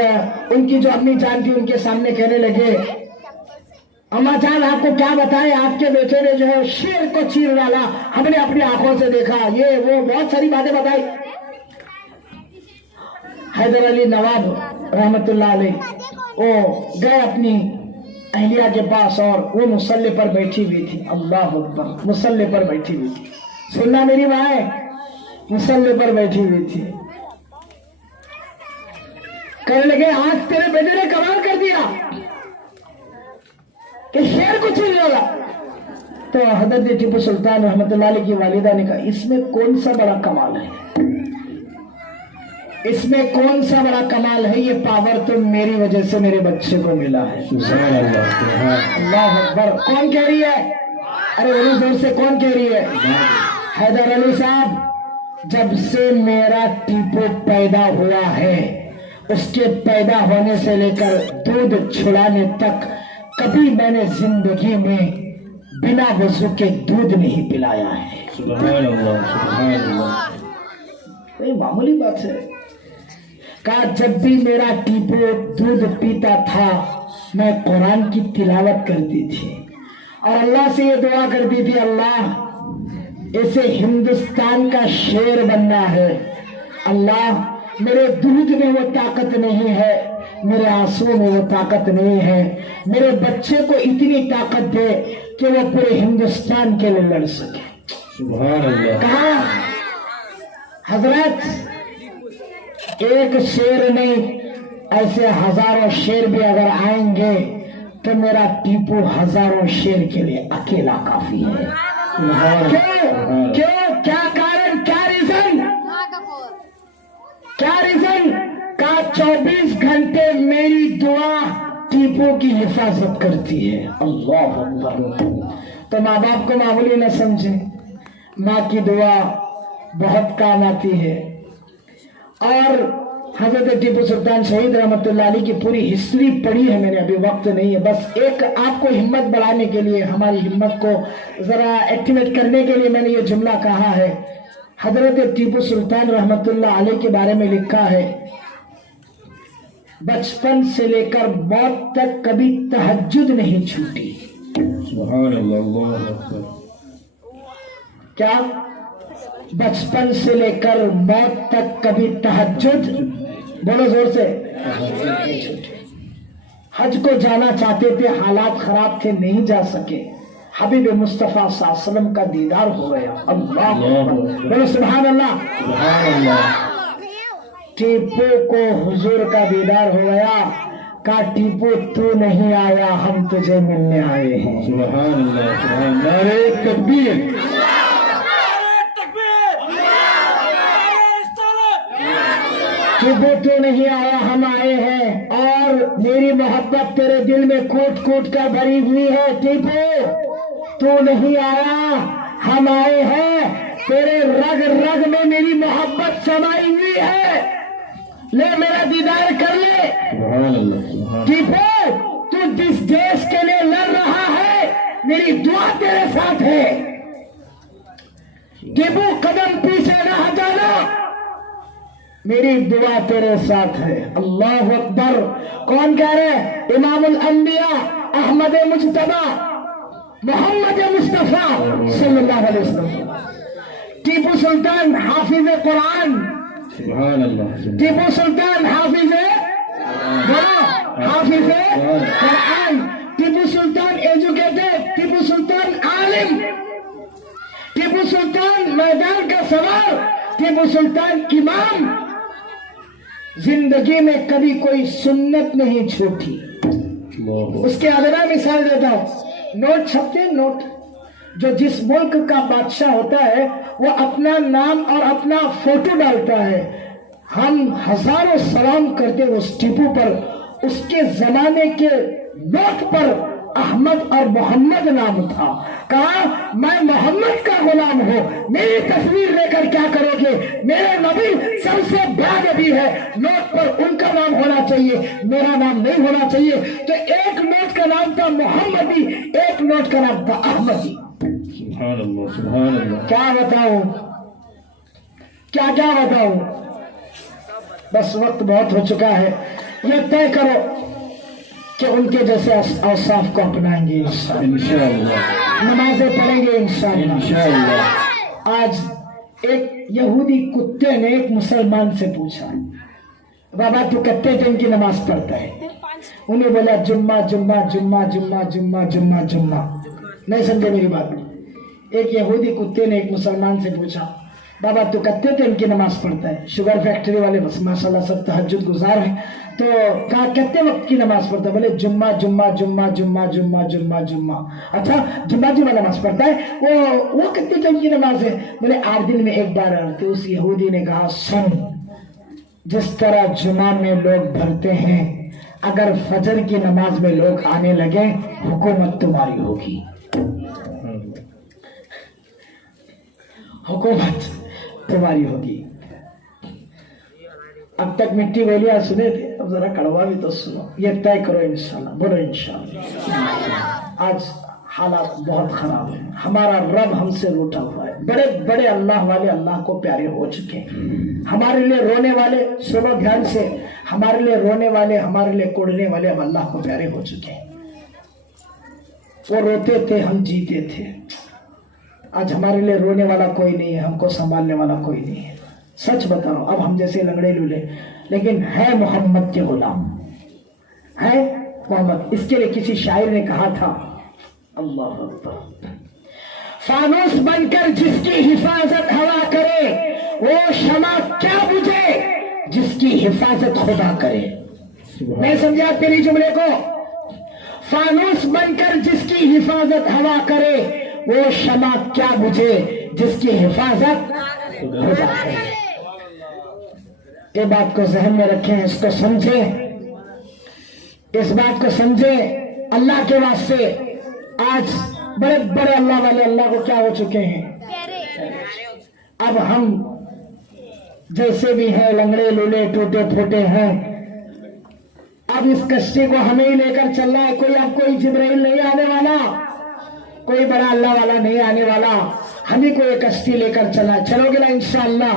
उनकी जो अम्मी जान थी, उनके सामने कहने लगे, अम्मा जान आपको क्या बताएं, आपके बेटे ने जो है शेर को चीर डाला, हमने अपनी आंखों से देखा, ये वो बहुत सारी बातें बताई। हैदर अली नवाब रहमतुल्लाह अलैह वो गए अपनी अहलिया के पास और वो मुसल्ले पर बैठी हुई थी। अल्लाह अकबर, मुसल्ले पर बैठी हुई थी। सुनना मेरी माए, मुसल्ले पर बैठी हुई थी। कहने लगे आज तेरे बेटे ने कमाल कर दिया कि शेर को चीर डाला। तो हजरत टीपू सुल्तान रहमतुल्लाह अलैह की वालिदा ने कहा, इसमें कौन सा बड़ा कमाल है, इसमें कौन सा बड़ा कमाल है, ये पावर तो मेरी वजह से मेरे बच्चे को मिला है। अल्लाह अकबर। कौन कह रही है? अरे बड़ी जोर से कौन कह रही है? हैदर अली साहब, जब से मेरा टीपू पैदा हुआ है, उसके पैदा होने से लेकर दूध छुड़ाने तक कभी मैंने जिंदगी में बिना वजू के दूध नहीं पिलाया है। कोई मामूली बात है। कहा जब भी मेरा टीपू दूध पीता था, मैं कुरान की तिलावत करती थी और अल्लाह से ये दुआ करती थी, अल्लाह इसे हिंदुस्तान का शेर बनना है। अल्लाह मेरे दूध में वो ताकत नहीं है, मेरे आंसुओं में वो ताकत नहीं है, मेरे बच्चे को इतनी ताकत दे कि वो पूरे हिंदुस्तान के लिए लड़ सके। सुभान अल्लाह। कहा हजरत, एक शेर नहीं, ऐसे हजारों शेर भी अगर आएंगे तो मेरा टीपू हजारों शेर के लिए अकेला काफी है। क्यों क्यों, क्या कारण, क्या रीजन, क्या रीजन का 24 घंटे मेरी दुआ टीपू की हिफाजत करती है। अल्लाह अकबर। तो माँ बाप को मामूली न समझे, माँ की दुआ बहुत काम आती है। और हजरत टीपू सुल्तान शहीद रहमतुल्लाह अलैह की पूरी हिस्ट्री पढ़ी है मैंने, अभी वक्त नहीं है, बस एक आपको हिम्मत बढ़ाने के लिए, हमारी हिम्मत को जरा एक्टिवेट करने के लिए मैंने ये जुमला कहा है। हजरत टीपू सुल्तान रहमतुल्लाह अलैह के बारे में लिखा है, बचपन से लेकर मौत तक कभी तहज्जुद नहीं छूटी। सुभान अल्लाह। क्या? बचपन से लेकर मौत तक कभी तहज्जुद, बोलो जोर से, हज को जाना चाहते थे, हालात खराब थे, नहीं जा सके, हबीब मुस्तफा सल्लल्लाहु अलैहि वसल्लम का दीदार हो गया। अल्लाह, बोलो सुभान अल्लाह। टीपू को हुजूर का दीदार हो गया, का टीपू तू नहीं आया, हम तुझे मिलने आए हैं। सुभान अल्लाह। नारे तकबीर। टीपू तू नहीं आया, हम आए हैं, और मेरी मोहब्बत तेरे दिल में कूट कूट कर भरी हुई है। टीपू तू नहीं आया, हम आए हैं, तेरे रग रग में मेरी मोहब्बत समाई हुई है, ले मेरा दीदार कर ले। सुभान अल्लाह। टीपू तू जिस देश के लिए लड़ रहा है, मेरी दुआ तेरे साथ है। टीपू कदम पीछे न हटाना, मेरी दुआ तेरे साथ है। अल्लाह अकबर। कौन कह रहे? इमामुल अंबिया अहमद मुज्तबा मोहम्मद मुस्तफा सल्लल्लाहु अलैहि वसल्लम। टीपू सुल्तान हाफिज कुरान। सुभान अल्लाह। टीपू सुल्तान हाफिज कुरान। टीपू सुल्तान एजुकेटेड, टीपू सुल्तान आलिम, टीपू सुल्तान मैदान का सवार, टीपू सुल्तान इमाम। जिंदगी में कभी कोई सुन्नत नहीं छूटी। उसके अगला मिसाल देता हूं, नोट छपते, नोट जो जिस मुल्क का बादशाह होता है वो अपना नाम और अपना फोटो डालता है, हम हजारों सलाम करते उस टीपू पर, उसके जमाने के नोट पर अहमद और मोहम्मद नाम था। कहा मैं मोहम्मद का गुलाम हूँ, मेरी तस्वीर लेकर क्या करोगे, मेरा नबी सबसे बड़ा नबी है, नोट पर उनका नाम होना चाहिए, मेरा नाम नहीं होना चाहिए। तो एक नोट का नाम था मोहम्मदी, एक नोट का नाम था अहमदी। सुभान अल्लाह। सुभान अल्लाह। क्या बताऊं, क्या क्या बताऊं, बस वक्त बहुत हो चुका है। ये तय करो कि उनके जैसे औसाफ को अपनाएंगे इंशाअल्लाह, नमाजें पढ़ेंगे इंशाअल्लाह। आज एक यहूदी कुत्ते ने एक मुसलमान से पूछा, बाबा तू कितने टाइम की नमाज पढ़ता है? उन्हें बोला जुम्मा जुम्मा जुम्मा जुम्मा जुम्मा जुम्मा जुम्मा। नहीं समझे मेरी बात? एक यहूदी कुत्ते ने एक मुसलमान से पूछा, बाबा तू कितने टाइम की नमाज पढ़ता है? शुगर फैक्ट्री वाले बस माशाल्लाह सब तहज्जुद गुजार हैं, तो कहा कितने वक्त की नमाज पढ़ता है? बोले जुम्मा जुम्मा जुम्मा जुम्मा जुम्मा जुम्मा जुम्मा। अच्छा जुम्मा जुम्मा नमाज पढ़ता है, वो कितने टाइम की नमाज है? बोले 8 दिन में एक बार। तो उस यहूदी ने कहा सुन, जिस तरह जुम्मा में लोग भरते हैं, अगर फजर की नमाज में लोग आने लगे, हुकूमत तुम्हारी होगी, हुकूमत तुम्हारी होगी। अब तक मिट्टी गोलियां सुने थे, अब जरा कड़वा भी तो सुनो। ये तय करो इंशाल्लाह, बोलो इंशाल्लाह। आज हालात बहुत खराब है, हमारा रब हमसे रूठा हुआ है। बड़े बड़े अल्लाह वाले अल्लाह को प्यारे हो चुके हैं, हमारे लिए रोने वाले, सुनो ध्यान से, हमारे लिए रोने वाले, हमारे लिए कोड़ने वाले अब अल्लाह को प्यारे हो चुके हैं। वो रोते थे, हम जीते थे। आज हमारे लिए रोने वाला कोई नहीं है, हमको संभालने वाला कोई नहीं है। सच बताओ, अब हम जैसे लंगड़े लूले, लेकिन है मोहम्मद के गुलाम, है मोहम्मद। इसके लिए किसी शायर ने कहा था, अल्लाह अकबर, फानूस बनकर जिसकी हिफाजत हवा करे, वो शमा क्या बुझे जिसकी हिफाजत खुदा करे। नहीं समझे आप मेरी जुमले को? फानूस बनकर जिसकी हिफाजत हवा करे, वो शमा क्या बुझे जिसकी हिफाजत खुदा करे। ये बात को जहन में रखें, इसको समझें, इस बात को समझें। अल्लाह के वास्ते आज बड़े बड़े अल्लाह वाले अल्लाह को क्या हो चुके हैं। अब हम जैसे भी हैं, लंगड़े लूले टूटे फूटे हैं, अब इस कश्ती को हमें ही लेकर चलना है। कोई जिब्राइल नहीं आने वाला, कोई बड़ा अल्लाह वाला नहीं आने वाला, हम ही को ये कश्ती लेकर चलना। चलोगे ना इंशाअल्लाह?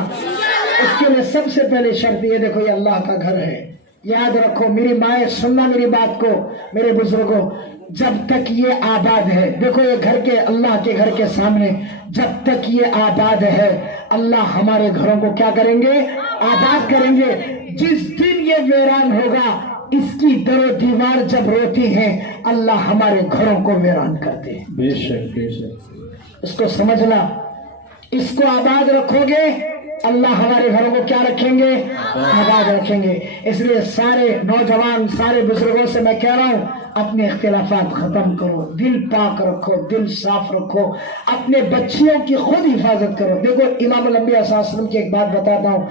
इसके लिए सबसे पहले शर्त ये, देखो ये अल्लाह का घर है, याद रखो। मेरी माए सुनना मेरी बात को, मेरे बुजुर्गों, जब तक ये आबाद है, देखो ये घर के, अल्लाह के घर के सामने जब तक ये आबाद है, अल्लाह हमारे घरों को क्या करेंगे? आबाद करेंगे। जिस दिन ये वीरान होगा, इसकी दरो दीवार जब रोती है, अल्लाह हमारे घरों को वीरान करते हैं। बेशक बेशक, इसको समझना, इसको आबाद रखोगे, अल्लाह हमारे घरों को क्या रखेंगे? आबाद रखेंगे। इसलिए सारे नौजवान, सारे बुजुर्गों से मैं कह रहा हूं, अपने इख्तिलाफात खत्म करो, दिल पाक रखो, दिल साफ रखो, अपने बच्चियों की खुद हिफाजत करो। देखो इमाम अल-अंबिया सल्लल्लाहु अलैहि वसल्लम की एक बात बताता हूं,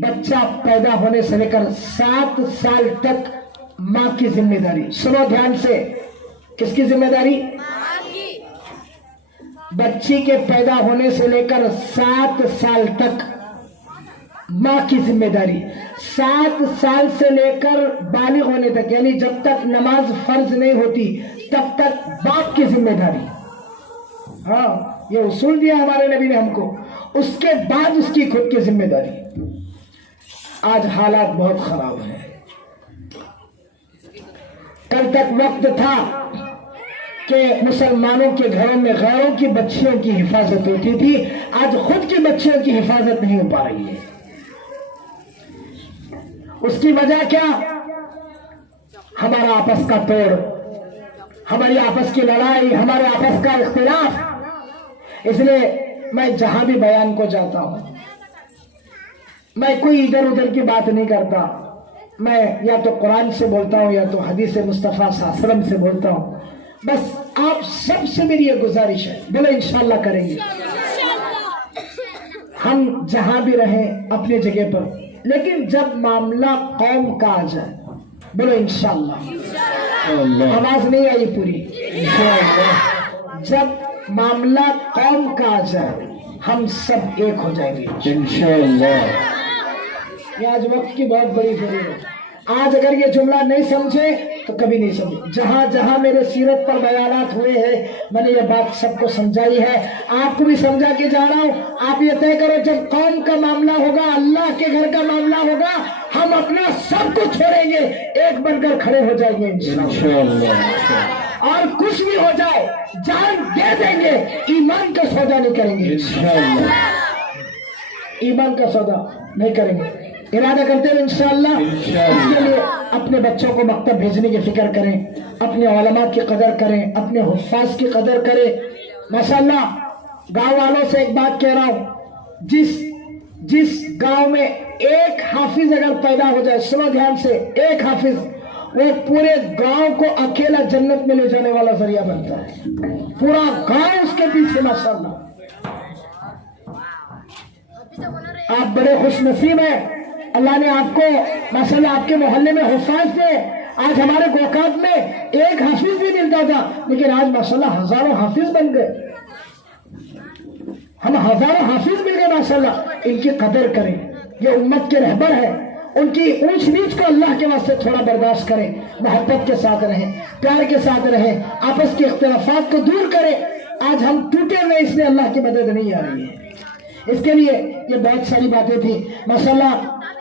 बच्चा पैदा होने से लेकर 7 साल तक माँ की जिम्मेदारी, सुनो ध्यान से, किसकी जिम्मेदारी? बच्ची के पैदा होने से लेकर 7 साल तक माँ की जिम्मेदारी, 7 साल से लेकर बालिग होने तक, यानी जब तक नमाज फर्ज नहीं होती तब तक बाप की जिम्मेदारी। हाँ, ये उसूल दिया हमारे नबी ने हमको। उसके बाद उसकी खुद की जिम्मेदारी। आज हालात बहुत खराब है। कल तक वक्त था कि मुसलमानों के घरों में गैरों की बच्चियों की हिफाजत होती थी, आज खुद की बच्चियों की हिफाजत नहीं हो पा रही है। उसकी वजह क्या? हमारा आपस का तोड़, हमारी आपस की लड़ाई, हमारे आपस का इख्तिलाफ। इसलिए मैं जहां भी बयान को जाता हूं, मैं कोई इधर उधर की बात नहीं करता। मैं या तो कुरान से बोलता हूं या तो हदीस मुस्तफा सल्लल्लाहु अलैहि वसल्लम से बोलता हूं। बस आप सबसे मेरी ये गुजारिश है, बोले इंशाल्लाह करेंगे। हम जहां भी रहें अपने जगह पर, लेकिन जब मामला कौम का आ जाए, बोलो इंशाल्लाह। आवाज नहीं आई पूरी। जब मामला कौम का आ जाए, हम सब एक हो जाएंगे इंशाअल्लाह। ये आज वक्त की बहुत बड़ी जरूरत है। आज अगर ये जुमला नहीं समझे तो कभी नहीं समझे। जहां जहां मेरे सीरत पर बयानात हुए हैं, मैंने ये बात सबको समझाई है, आपको भी समझा के जा रहा हूं। आप ये तय करो, जब कौम का मामला होगा, अल्लाह के घर का मामला होगा, हम अपना सब कुछ छोड़ेंगे, एक बनकर खड़े हो जाएंगे इंशाअल्लाह। और कुछ भी हो जाए, जान दे देंगे, ईमान का सौदा नहीं करेंगे इंशाअल्लाह। ईमान का सौदा नहीं करेंगे, इरादा करते हैं इंशाअल्लाह। इसके लिए अपने बच्चों को मकतब भेजने की फिक्र करें, अपने उलमा की कदर करें, अपने हुफ्फाज की कदर करें। माशाअल्लाह, गांव वालों से एक बात कह रहा हूं, जिस गांव में एक हाफिज अगर पैदा हो जाए, सुनो ध्यान से, एक हाफिज, वो पूरे गांव को अकेला जन्नत में ले जाने वाला जरिया बनता है। पूरा गांव उसके पीछे। माशाअल्लाह, आप बड़े खुश नसीब हैं, अल्लाह ने आपको माशाअल्लाह आपके मोहल्ले में हुफ्फाज थे। आज हमारे गोकाक में एक हाफिज भी मिलता था, लेकिन आज माशाअल्लाह हजारों हाफिज बन गए। हम हजारों हाफिज मिल गए माशाअल्लाह। इनकी कदर करें, ये उम्मत के रहबर है। उनकी ऊंच नीच को अल्लाह के वास्ते थोड़ा बर्दाश्त करें, मोहब्बत के साथ रहें, प्यार के साथ रहें, आपस के इख्तिलाफात को दूर करें। आज हम टूटे हुए, इसलिए अल्लाह की मदद नहीं आ रही है। इसके लिए ये बहुत सारी बातें थी माशाअल्लाह।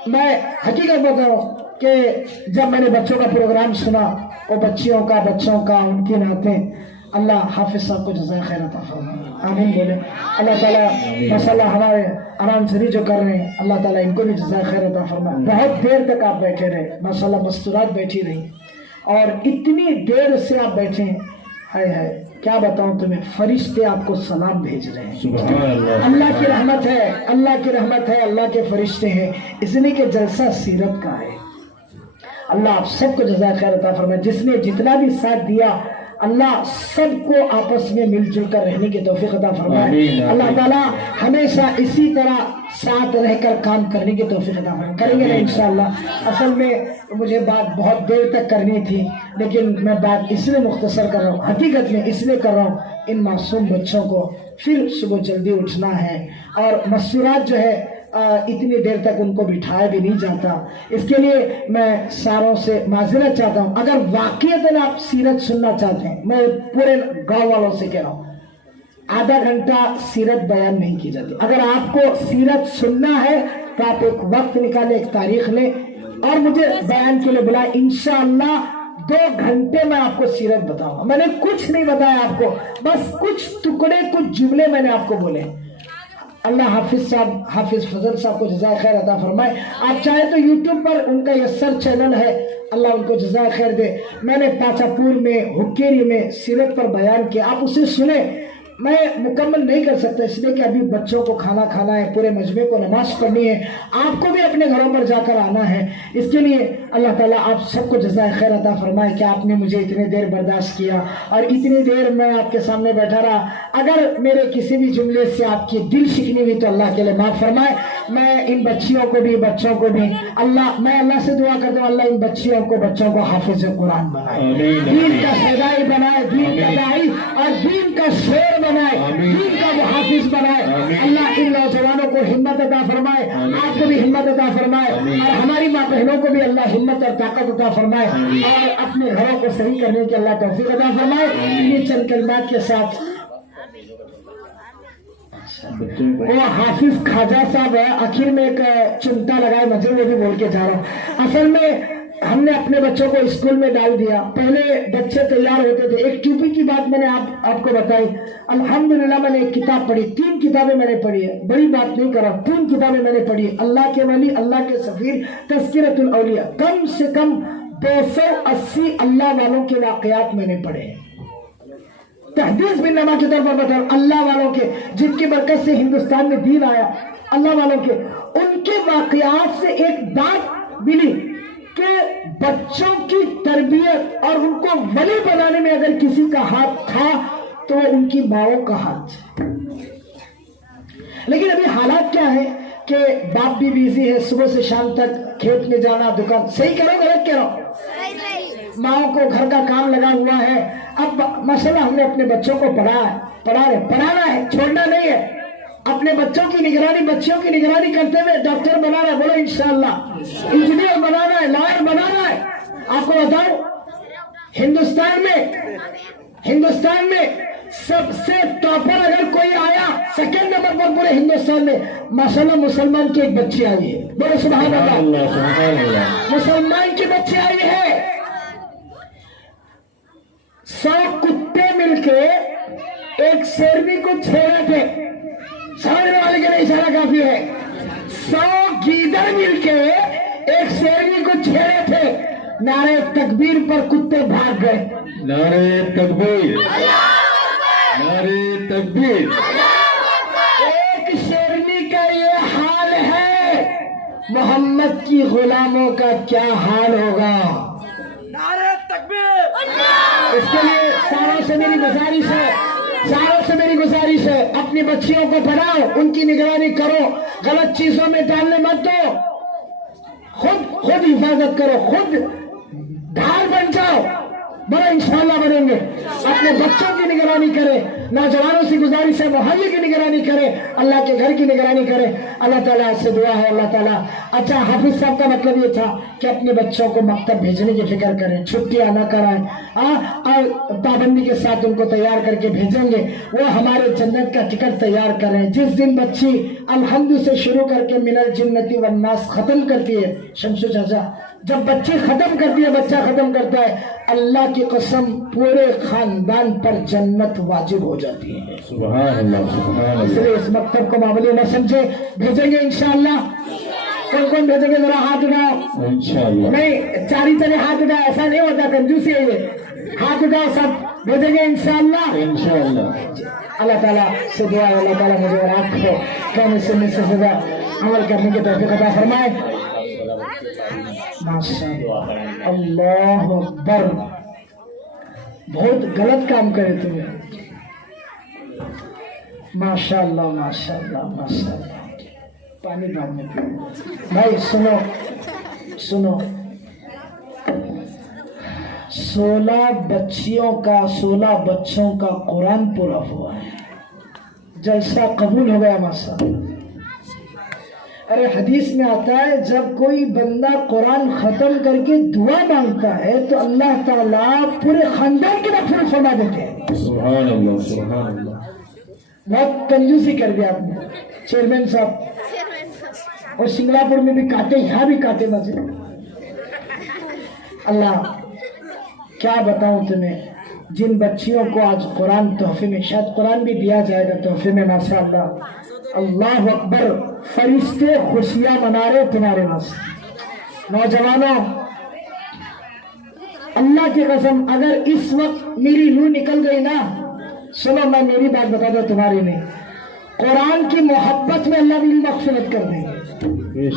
मैं हकीकत बता रहा हूँ कि जब मैंने बच्चों का प्रोग्राम सुना, वो बच्चियों का, बच्चों का, उनकी नातें, अल्लाह हाफिज साहब को जज़ाए खैर अता फरमाए, आमीन बोले। अल्लाह ताला माशाल्लाह हमारे आराम शरी जो कर रहे हैं, अल्लाह ताला इनको भी जज़ाए खैर अता फरमाए। बहुत देर तक आप बैठे रहे, माशाल्लाह मस्तूरात बैठी रही, और इतनी देर से आप बैठे हैं, हाय हाय क्या बताऊं तुम्हें, फरिश्ते आपको सलाम भेज रहे हैं। अल्लाह की रहमत है, अल्लाह की रहमत है, अल्लाह के फरिश्ते हैं, इसलिए कि जलसा सीरत का है। अल्लाह आप सबको जज़ाए खैर अता फरमाए। जिसने जितना भी साथ दिया, अल्लाह सबको आपस में मिलजुल कर रहने की तौफीक अता फरमाए। अल्लाह ताला हमेशा इसी तरह साथ रहकर काम करने की तौफीक अता फरमाए। करेंगे ना इंशाअल्लाह। असल में मुझे बात बहुत देर तक करनी थी, लेकिन मैं बात इसलिए मुख्तसर कर रहा हूँ, हकीकत में इसलिए कर रहा हूँ, इन मासूम बच्चों को फिर सुबह जल्दी उठना है, और मसूरात जो है इतनी देर तक उनको बिठाया भी नहीं जाता। इसके लिए मैं सारों से माजरत चाहता हूँ। अगर वाकईतन आप सीरत सुनना चाहते हैं, मैं पूरे गांव वालों से कह रहा हूँ, आधा घंटा सीरत बयान नहीं की जाती। अगर आपको सीरत सुनना है तो आप एक वक्त निकालें, एक तारीख लें और मुझे बयान के लिए बुलाएं। इंशाअल्लाह 2 घंटे में आपको सीरत बताऊंगा। मैंने कुछ नहीं बताया आपको, बस कुछ टुकड़े, कुछ जुमले मैंने आपको बोले। अल्लाह हाफिज साहब, हाफिज फजल साहब को जज़ाए खैर अता फरमाए। आप चाहे तो यूट्यूब पर उनका यस्सर चैनल है, अल्लाह उनको जज़ाए खैर दे। मैंने पाचापुर में, हुक्केरी में सीरत पर बयान किया, आप उसे सुने। मैं मुकम्मल नहीं कर सकता, इसलिए कि अभी बच्चों को खाना खाना है, पूरे मजमे को नमाज पढ़नी है, आपको भी अपने घरों पर जाकर आना है। इसके लिए अल्लाह ताला आप सबको जज़ाए खैर अता फरमाए कि आपने मुझे इतनी देर बर्दाश्त किया और इतनी देर मैं आपके सामने बैठा रहा। अगर मेरे किसी भी जुमले से आपकी दिल शिकनी हुई तो अल्लाह के लिए माफ़ फरमाए। मैं इन बच्चियों को भी, बच्चों को भी मैं अल्लाह से दुआ करता हूँ, अल्लाह इन बच्चों को हाफिज कुरान बनाए, दीन का सदाई बनाए, दीन का दाई और दीन का शेर बनाए, दीन का मुहाफिज बनाए। अल्लाह इन नौजवानों को हिम्मत अता फरमाए, आपको भी हिम्मत अता फरमाए, और हमारी माँ बहनों को भी अल्लाह हिम्मत और ताकत अता फरमाए, और अपने घरों को सही करने की अल्लाह तौफीक अता फरमाए। ये चंद कलिमात के साथ वो हाफिज खाजा साहब है, आखिर में एक चिमटा लगाए मजे में भी बोल के जा रहा हूँ। असल में हमने अपने बच्चों को स्कूल में डाल दिया, पहले बच्चे तैयार होते थे। एक ट्यूबी की बात मैंने आपको बताई, अल्हम्दुलिल्लाह मैंने एक किताब पढ़ी, 3 किताबें मैंने पढ़ी है, बड़ी बात नहीं कर रहा, 3 किताबें मैंने पढ़ी। अल्लाह के वली, अल्लाह के सफीर, तज़किरतुल औलिया, कम से कम 280 अल्लाह वालों के वाक़यात मैंने पढ़े हैं। तहदीस बिन नमा के तौर पर बताओ, अल्लाह वालों के जिनकी बरकत से हिंदुस्तान में दीन आया, अल्लाह वालों के उनके वाक़यात से एक बात मिली कि बच्चों की तरबियत और उनको वली बनाने में अगर किसी का हाथ था तो उनकी माओं का हाथ। लेकिन अभी हालात क्या है कि बाप भी बिजी है, सुबह से शाम तक खेत में जाना, दुकान, सही कह रहा हूं गलत कह रहा हूं, माओं को घर का काम लगा हुआ है। अब माशाल्लाह हमने अपने बच्चों को पढ़ाना है, छोड़ना नहीं है। अपने बच्चों की निगरानी, बच्चियों की निगरानी करते हुए डॉक्टर बनाना है, बोलो इंशाअल्लाह, इंजीनियर बनाना है, लॉयर बनाना है। आपको बताऊं, हिंदुस्तान में सबसे टॉपर अगर कोई आया, सेकंड नंबर पर पूरे हिंदुस्तान में माशाल्लाह मुसलमान की एक बच्ची आई है, बोलो सुभान अल्लाह, मुसलमान की बच्ची आई है। 100 कुत्ते मिलके एक शेरनी को छेड़े थे, समझने वाले के लिए इशारा काफी है। 100 गीदड़ मिलके एक शेरनी को छेड़े थे, नारे तकबीर पर कुत्ते भाग गए। नारे तकबीर, नारे तकबीर। एक शेरनी का ये हाल है, मोहम्मद की गुलामों का क्या हाल होगा। नारे तकबीर। इसके लिए सारों से मेरी गुजारिश है, अपनी बच्चियों को पढ़ाओ, उनकी निगरानी करो, गलत चीजों में डालने मत दो, खुद हिफाजत करो, खुद ढाल बन जाओ, बड़ा इंशाअल्लाह बनेंगे। अपने बच्चों की निगरानी करें, नौजवानों से गुजारिश है मोहल्ले की निगरानी करें, अल्लाह के घर की निगरानी करें। अल्लाह ताला से दुआ है, अल्लाह ताला। अच्छा, हाफिज साहब का मतलब ये था कि अपने बच्चों को मकतब भेजने की फिक्र करें, छुट्टियां न कराएं, और पाबंदी के साथ उनको तैयार करके भेजेंगे, वो हमारे जन्नत का टिकट तैयार करें। जिस दिन बच्ची अल्हम्दु से शुरू करके मिनल जिन्नती वन्नास खत्म करती है, शमसु चाचा جب بچے ختم کرتی ہے، بچہ ختم کرتا ہے، اللہ کی قسم پورے خاندان پر جنت واجب ہو جاتی ہے۔ سبحان اللہ، سبحان اس اللہ۔ لیے اس مکتب کو معمولی نہ سمجھے، بھیجیں گے انشاءاللہ۔ کون کون بھیجیں گے ذرا ہاتھ اٹھاؤ۔ انشاءاللہ۔ نہیں چاری طرح ہاتھ اٹھاؤ، ایسا نہیں ہوتا، کنجوسی ہے یہ۔ ہاتھ اٹھاؤ سب، بھیجیں گے انشاءاللہ۔ انشاءاللہ۔ اللہ تعالیٰ سے دعا ہے اللہ تعالیٰ مجھے اور آپ کو کہنے سے زیادہ عمل کرنے کی توفیق عطا فرمائے۔ ماشاءاللہ، اللہ اکبر، بہت غلط کام کرے تمہیں۔ ماشاءاللہ ماشاءاللہ ماشاءاللہ۔ پانی بعد میں پیو۔ بھائی سنو سنو، 16 بچوں کا قرآن پورا ہوا ہے، جلسہ قبول ہو گیا ماشاءاللہ۔ ارے حدیث میں آتا ہے جب کوئی بندہ قرآن ختم کر کے دعا مانگتا ہے تو اللہ تعالیٰ پورے خاندان کی مغفرت فرما دیتے ہیں۔ سبحان اللہ، سبحان اللہ۔ بہت کنجوسی کر دیا آپ نے چیئرمین صاحب، اور سنگلا پور میں بھی کاٹے، یہاں بھی کاٹے مزے۔ اللہ کیا بتاؤں تمہیں، جن بچیوں کو آج قرآن تحفے میں، شاید قرآن بھی دیا جائے گا تحفے میں ماشاءاللہ، اللہ اکبر، فرشتے خوشیاں منا رہے تمہارے واسطے۔ نوجوانوں، اللہ کی قسم اگر اس وقت میری روح نکل گئی نا، سنو میں میری بات بتا دوں تمہاری نہیں، قرآن کی محبت میں اللہ میری مغفرت کر دیں گے۔ یہ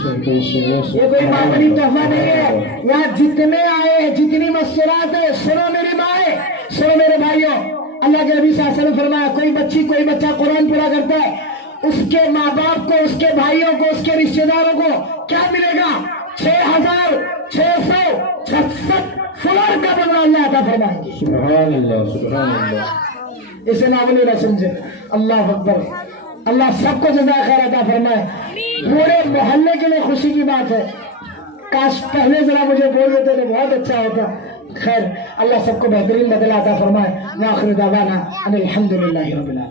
کوئی معمولی تحفہ نہیں ہے، یہاں جتنے آئے ہیں، جتنی مسکرات ہے، سنو میری مائیں، سنو میرے بھائیوں، اللہ کے نبی صلی اللہ علیہ وسلم نے فرمایا کوئی بچی کوئی بچہ قرآن پورا کرتا ہے، اس کے ماں باپ کو، اس کے بھائیوں کو، اس کے رشتہ داروں کو کیا ملے گا؟ 6666 فلور کا بنگلہ اللہ عطا فرمائیں گے۔ سبحان اللہ، سبحان اللہ۔ اسے معمولی نہ سمجھے۔ اللہ اکبر، اللہ سب کو جزائے خیر عطا فرمائے۔ پورے محلے کے لیے خوشی کی بات ہے، کاش پہلے ذرا مجھے بول دیتے تو بہت اچھا ہوتا۔ خیر، اللہ سب کو بہترین بدلہ عطا فرمائے۔ وآخر دعوانا ان الحمدللہ رب العالمین۔